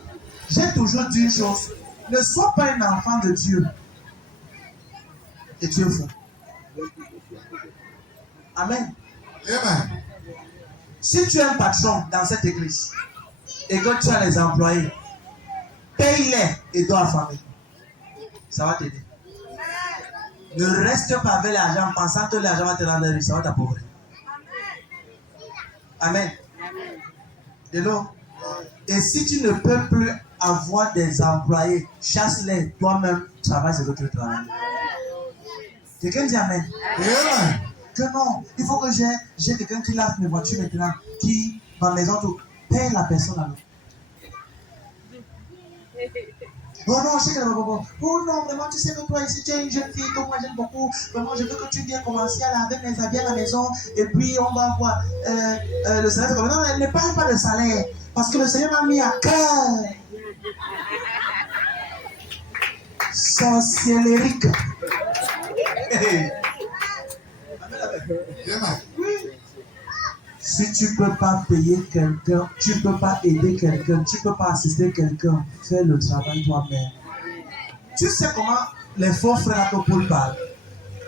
j'ai toujours dit une chose. Ne sois pas un enfant de Dieu. Et tu es fou. Amen. Amen. Si tu es un patron dans cette église et que tu as les employés, paye-les et dois la famille. Ça va t'aider. Ne reste pas avec l'argent pensant que l'argent va te rendre riche, ça va t'appauvrir. Amen. Et donc, et si tu ne peux plus avoir des employés, chasse-les, toi-même, travaille ce que tu travailles. Quelqu'un dit Amen. Amen. Que non, il faut que j'ai quelqu'un qui lave mes voitures maintenant, qui, ma maison, tout, paye la personne alors. Oh non, je sais que oh non, vraiment, tu sais que toi ici, tu es une jeune fille, que moi j'aime beaucoup. Vraiment, je veux que tu viennes commencer à laver mes habits à la maison. Et puis, on va voir le salaire. Non, elle ne parle pas de salaire. Parce que le Seigneur m'a mis à cœur. Sorciérique. Si tu ne peux pas payer quelqu'un, tu ne peux pas aider quelqu'un, tu ne peux pas assister quelqu'un, fais le travail toi-même. Tu sais comment les faux frères que Paul parle?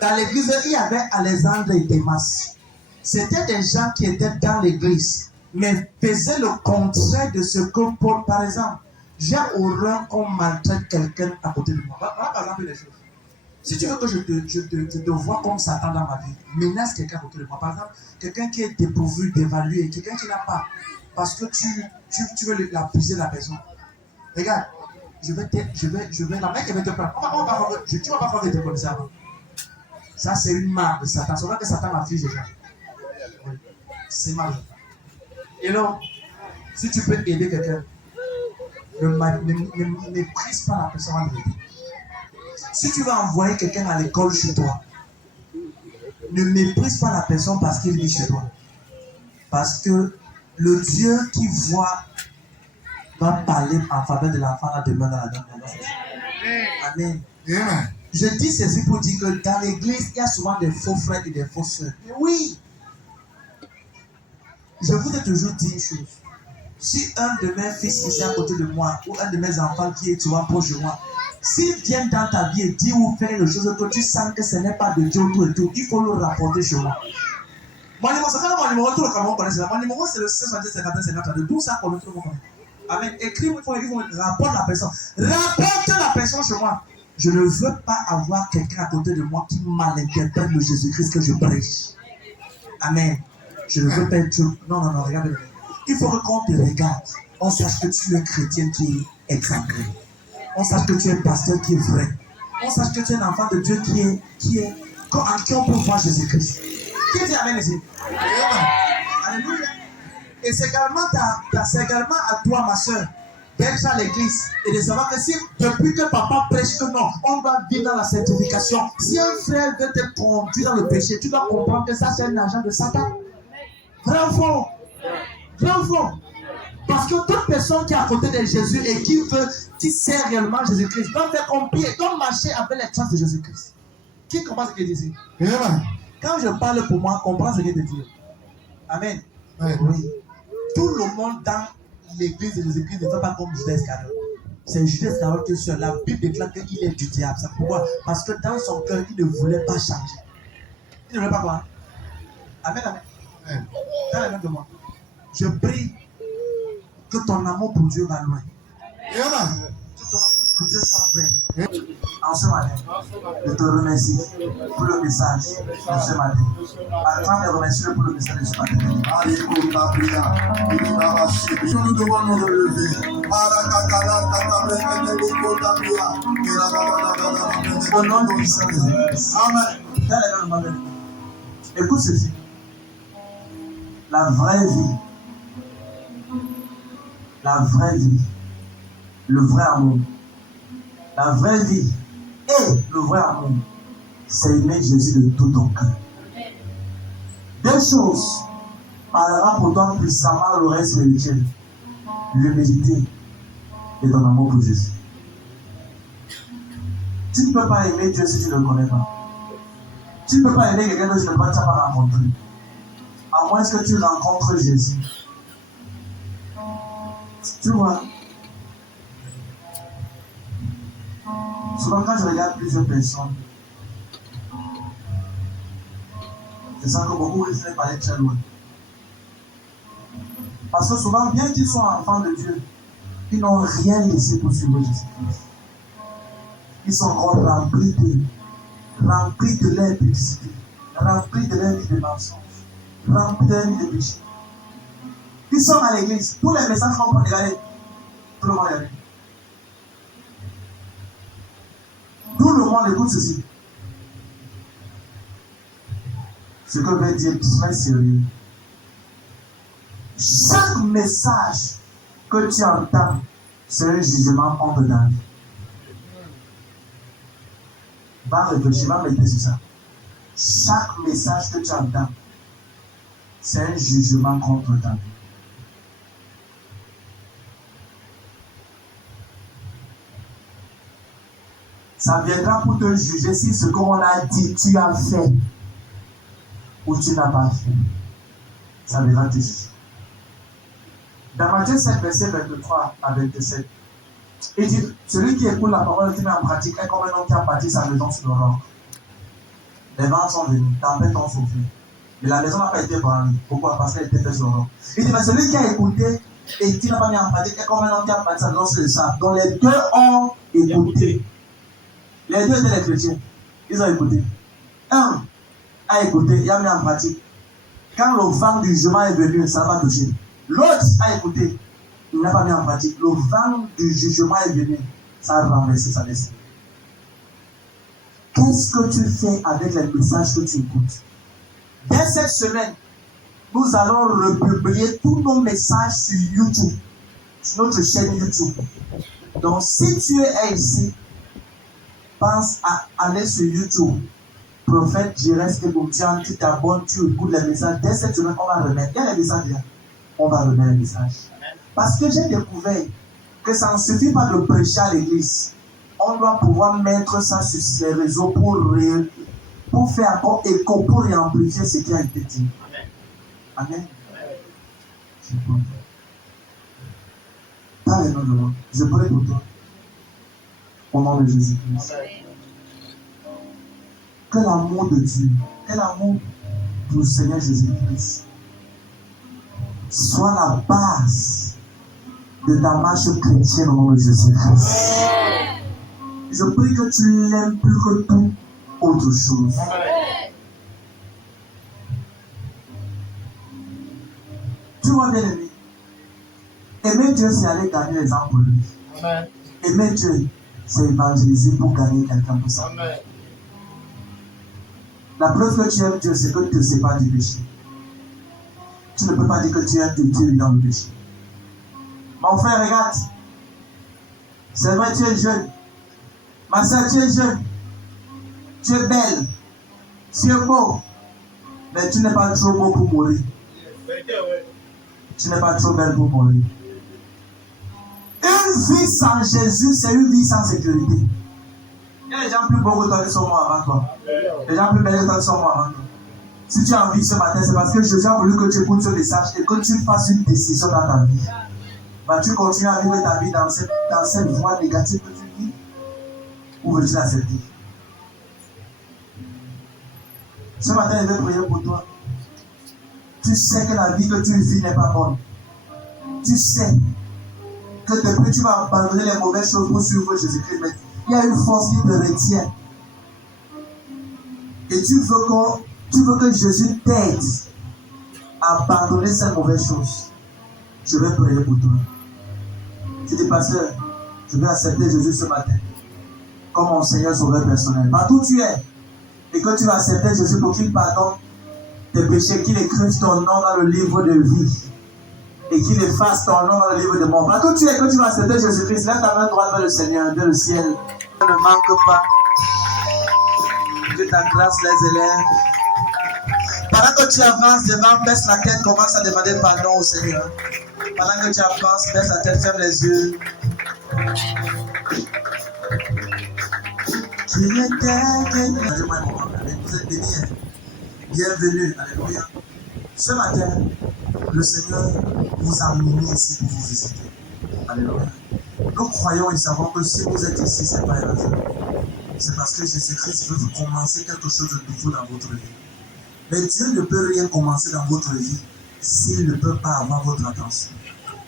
Dans l'église, il y avait Alexandre et Démas. C'était des gens qui étaient dans l'église, mais faisaient le contraire de ce que Paul, par exemple, j'ai horreur qu'on maltraite quelqu'un à côté de moi. Voilà par exemple les choses. Si tu veux que je te vois comme Satan dans ma vie, menace quelqu'un à côté de moi. Par exemple, quelqu'un qui est dépourvu, dévalué, quelqu'un qui n'a pas, parce que tu veux l'accuser la personne. Regarde, la mec elle va te prendre. Tu ne vas pas faire des trucs comme ça. Ça, c'est une marque de Satan. C'est vrai que Satan m'affiche déjà. Oui. C'est mal. Et donc, si tu peux aider quelqu'un, ne méprise pas la personne en vérité. Si tu vas envoyer quelqu'un à l'école chez toi, ne méprise pas la personne parce qu'il vit chez toi. Parce que le Dieu qui voit va parler en faveur de l'enfant là demain dans la maison. Amen. Amen. Je dis ceci pour dire que dans l'église, il y a souvent des faux frères et des fausses sœurs. Oui. Je vous ai toujours dit une chose. Si un de mes fils qui est à côté de moi, ou un de mes enfants qui est, tu vois, proche de moi, s'il vient dans ta vie et dit ou fait quelque chose que tu sens que ce n'est pas de Dieu tout et tout, il faut le rapporter chez moi. Mon numéro, c'est mon numéro, tout le Cameroun connaît ça. Mon numéro, c'est le 670 51 52. Tout ça, pour le tout le monde. Amen. Écris, il faut rapporter la personne. Rapporte la personne chez moi. Je ne veux pas avoir quelqu'un à côté de moi qui malinterprète le Jésus-Christ que je prêche. Amen. Je ne veux pas être... Non, regarde. Il faut que quand on te regarde, on sache que tu es un chrétien qui est exemplaire. On sache que tu es un pasteur qui est vrai. On sache que tu es un enfant de Dieu qui est en qui on peut voir Jésus-Christ. Qui dit Amen ici? Alléluia. Et c'est également à toi, ma soeur, d'être à l'église et de savoir que si, depuis que papa prêche que non, on va vivre dans la sanctification. Si un frère veut te conduire dans le péché, tu dois comprendre que ça, c'est un agent de Satan. Vrai ou faux? Vrai ou faux? Parce que toute personne qui est à côté de Jésus et qui sert réellement Jésus-Christ, doit faire comme pied, doit marcher avec les traces de Jésus-Christ. Qui comprend ce qu'il dit? Quand je parle pour moi, comprends ce qu'il dit. Amen. Oui. Tout le monde dans l'église de Jésus-Christ ne fait pas comme Judas Iscariote. C'est Judas Iscariote qui est sur la Bible déclare qu'il est du diable. C'est pourquoi? Parce que dans son cœur, il ne voulait pas changer. Il ne voulait pas quoi? Amen. Dans la main de moi. Je prie que ton amour pour Dieu va loin. Que ton amour pour Dieu soit vrai. En ce matin, je te remercie pour le message de ce matin. Attends de remercier pour le message de ce matin. Nous devons nous relever. Au nom de Jésus. Amen. Écoute ceci. La vraie vie, le vrai amour, la vraie vie et le vrai amour, c'est aimer Jésus de tout ton cœur. Deux choses parlera pour toi puissamment l'oreille spirituelle, l'humilité et ton amour pour Jésus. Tu ne peux pas aimer Dieu si tu ne le connais pas. Tu ne peux pas aimer quelqu'un que tu n'as pas rencontré. À moins que tu rencontres Jésus. Tu vois, souvent quand je regarde plusieurs personnes, je sens que beaucoup risquent de parler très loin. Parce que souvent, bien qu'ils soient enfants de Dieu, ils n'ont rien laissé pour suivre Jésus-Christ. Ils sont encore remplis de leur publicité, remplis de leur vie de mensonges, remplis de leur vie de péché. Ils sont à l'église. Tous les messages qu'on peut regarder, tout le monde est là. Tout le monde écoute ceci. Ce que veut dire très sérieux. Chaque message que tu entends, c'est un jugement contre ta vie. Va réfléchir, va mettre sur ça. Chaque message que tu entends, c'est un jugement contre ta vie. Ça viendra pour te juger si ce qu'on a dit, tu as fait ou tu n'as pas fait. Ça viendra te juger. Dans Matthieu 7, verset 23 à 27, il dit, celui qui écoute la parole et qui met en pratique est comme un homme qui a bâti sa maison sur le roc. Les vents sont venus, tempêtes ont soufflé. Mais la maison n'a pas été branlée. Pourquoi? Parce qu'elle était faite sur le roc. Il dit, mais celui qui a écouté et qui n'a pas mis en pratique est comme un homme qui a bâti sa maison sur le sable. Donc les deux ont écouté. Les deux étaient les chrétiens. Ils ont écouté. Un a écouté, il a mis en pratique. Quand le vent du jugement est venu, ça va toucher. L'autre a écouté, il n'a pas mis en pratique. Le vent du jugement est venu, ça a renversé sa destinée. Qu'est-ce que tu fais avec les messages que tu écoutes? Dès cette semaine, nous allons republier tous nos messages sur YouTube, sur notre chaîne YouTube. Donc, si tu es ici, pense à aller sur YouTube, Prophète Jires Eboudian, tu t'abonnes, tu écoutes les messages. Dès cette semaine, on va remettre. Il y a les messages là. On va remettre les messages. Parce que j'ai découvert que ça ne suffit pas de prêcher à l'église. On doit pouvoir mettre ça sur les réseaux pour faire encore écho, pour réamplifier ce qui a été dit. Amen. maintenant devant. Je prie pour toi. Au nom de Jésus-Christ. Que l'amour de Dieu, que l'amour du Seigneur Jésus-Christ soit la base de ta marche chrétienne au nom de Jésus-Christ. Je prie que tu l'aimes plus que tout autre chose. Tu vois bien aimé. Aimer Dieu, c'est aller gagner les âmes pour lui. Aimer Dieu, c'est évangéliser pour gagner quelqu'un pour ça. La preuve que tu aimes Dieu, c'est que tu te sépares du péché. Tu ne peux pas dire que tu aimes Dieu, tu es dans le péché. Mon frère, regarde. C'est vrai, tu es jeune. Ma soeur, tu es jeune. Tu es belle. Tu es beau. Mais tu n'es pas trop beau pour mourir. Tu n'es pas trop belle pour mourir. Une vie sans Jésus, c'est une vie sans sécurité. Il y a des gens plus beaux que toi qui sont morts avant toi. Les gens plus belles que toi qui sont morts avant toi. Si tu as envie ce matin, c'est parce que Jésus a voulu que tu écoutes ce message et que tu fasses une décision dans ta vie. Vas-tu continuer à vivre ta vie dans cette voie négative que tu vis? Ou veux-tu l'accepter? Ce matin, je vais prier pour toi. Tu sais que la vie que tu vis n'est pas bonne. Tu sais que depuis tu vas abandonner les mauvaises choses pour suivre Jésus-Christ. Mais il y a une force qui te retient. Et tu veux que Jésus t'aide à abandonner ces mauvaises choses. Je vais prier pour toi. Tu dis, pasteur, je vais accepter Jésus ce matin comme mon Seigneur sauveur personnel. Partout où tu es, et que tu vas accepter Jésus pour qu'il pardonne tes péchés, qu'il écrive ton nom dans le livre de vie et qu'il efface ton nom dans le livre de mort. Partout où tu es, que tu vas accepter Jésus-Christ, lève ta main droite vers le Seigneur, vers le ciel. Ne manque pas. Que ta grâce les élève. Pendant que tu avances devant, baisse la tête, commence à demander pardon au Seigneur. Pendant que tu avances, baisse la tête, ferme les yeux. Vous êtes bénis. Bienvenue. Alléluia. Ce matin, le Seigneur vous a amené ici pour vous visiter. Alléluia. Nous croyons et savons que si vous êtes ici, ce n'est pas un hasard. C'est parce que Jésus-Christ veut commencer quelque chose de nouveau dans votre vie. Mais Dieu ne peut rien commencer dans votre vie s'il ne peut pas avoir votre attention.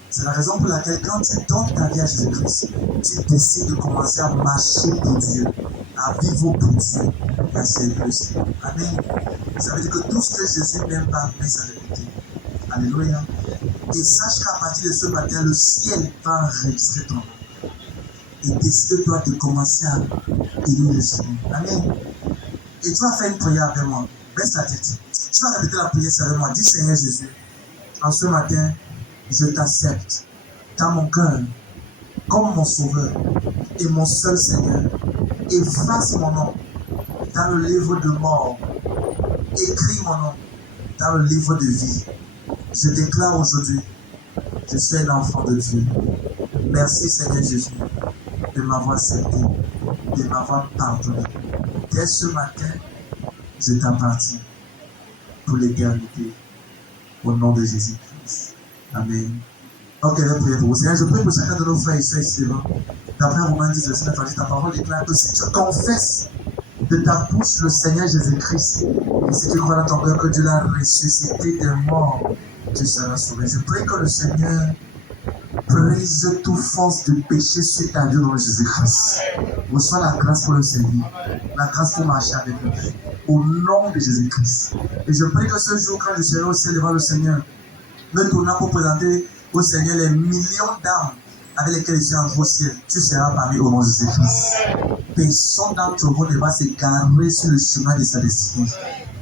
C'est la raison pour laquelle quand tu donnes ta vie à Jésus-Christ, tu décides de commencer à marcher pour Dieu, à vivre pour Dieu et à servir le Seigneur. Amen. Ça veut dire que tout ce que Jésus n'aime pas, met ça de côté. Alléluia. Et sache qu'à partir de ce matin, le ciel va enregistrer ton nom. Et décide-toi de commencer à bénir le Seigneur. Amen. Et tu vas faire une prière avec moi. Baisse la tête. Tu vas répéter la prière avec moi. Dis Seigneur Jésus, en ce matin, je t'accepte dans mon cœur comme mon sauveur et mon seul Seigneur. Efface mon nom dans le livre de mort. Écris mon nom dans le livre de vie. Je déclare aujourd'hui, je suis un enfant de Dieu. Merci Seigneur Jésus de m'avoir accepté, de m'avoir pardonné. Dès ce matin, je t'appartiens pour l'éternité. Au nom de Jésus-Christ. Amen. Ok, je vais prier pour vous. Seigneur, je prie pour chacun de nos frères et sœurs ici devant. D'après Romains 10, verset 9, ta parole déclare que si tu confesses de ta bouche le Seigneur Jésus-Christ, et si tu crois dans ton cœur que Dieu l'a ressuscité des morts, tu seras sauvé. Je prie que le Seigneur brise toute force de péché sur ta vie dans Jésus-Christ. Reçois la grâce pour le Seigneur, la grâce pour marcher avec lui, au nom de Jésus-Christ. Et je prie que ce jour, quand je serai au ciel devant le Seigneur, me tournant pour présenter au Seigneur les millions d'âmes avec lesquelles je suis entré au ciel, tu seras parmi au nom de Jésus-Christ. Personne d'entre vous ne va s'égarer sur le chemin de sa destinée.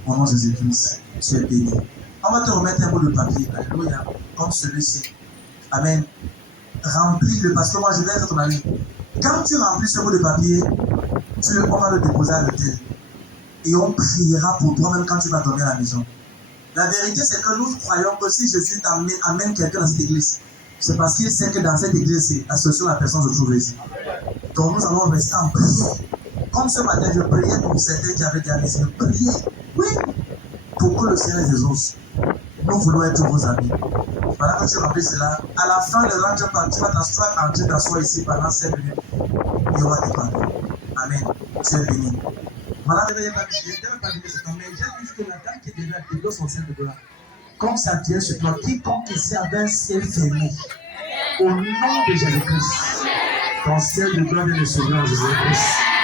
Au nom de Jésus-Christ, tu es béni. On va te remettre un bout de papier, alléluia, comme celui-ci. Amen. Remplis-le, parce que moi je vais être ton ami. Quand tu remplis ce bout de papier, on va le déposer à l'autel. Et on priera pour toi même quand tu vas dormir à la maison. La vérité, c'est que nous croyons que si Jésus amène quelqu'un dans cette église, c'est parce qu'il sait que dans cette église, la solution de la personne se trouve ici. Donc nous allons rester en prière. Comme ce matin, je priais pour certains qui avaient des amis. Je priais, oui, pour que le Seigneur les exauce. Nous voulons être vos amis. Pendant que tu remplis cela, à la fin de l'an, tu vas t'asseoir quand tu t'assois ici pendant 5 minutes. Il y aura des pardons. Amen. Tu es béni. Voilà. Je ne vais pas dire ce temps, mais j'ai vu que la dame qui est déjà dans son sein de gloire, comme ça tient sur toi, quiconque ici avait un ciel fermé, au nom de Jésus-Christ, ton ciel de gloire vient de s'ouvrir en Jésus-Christ.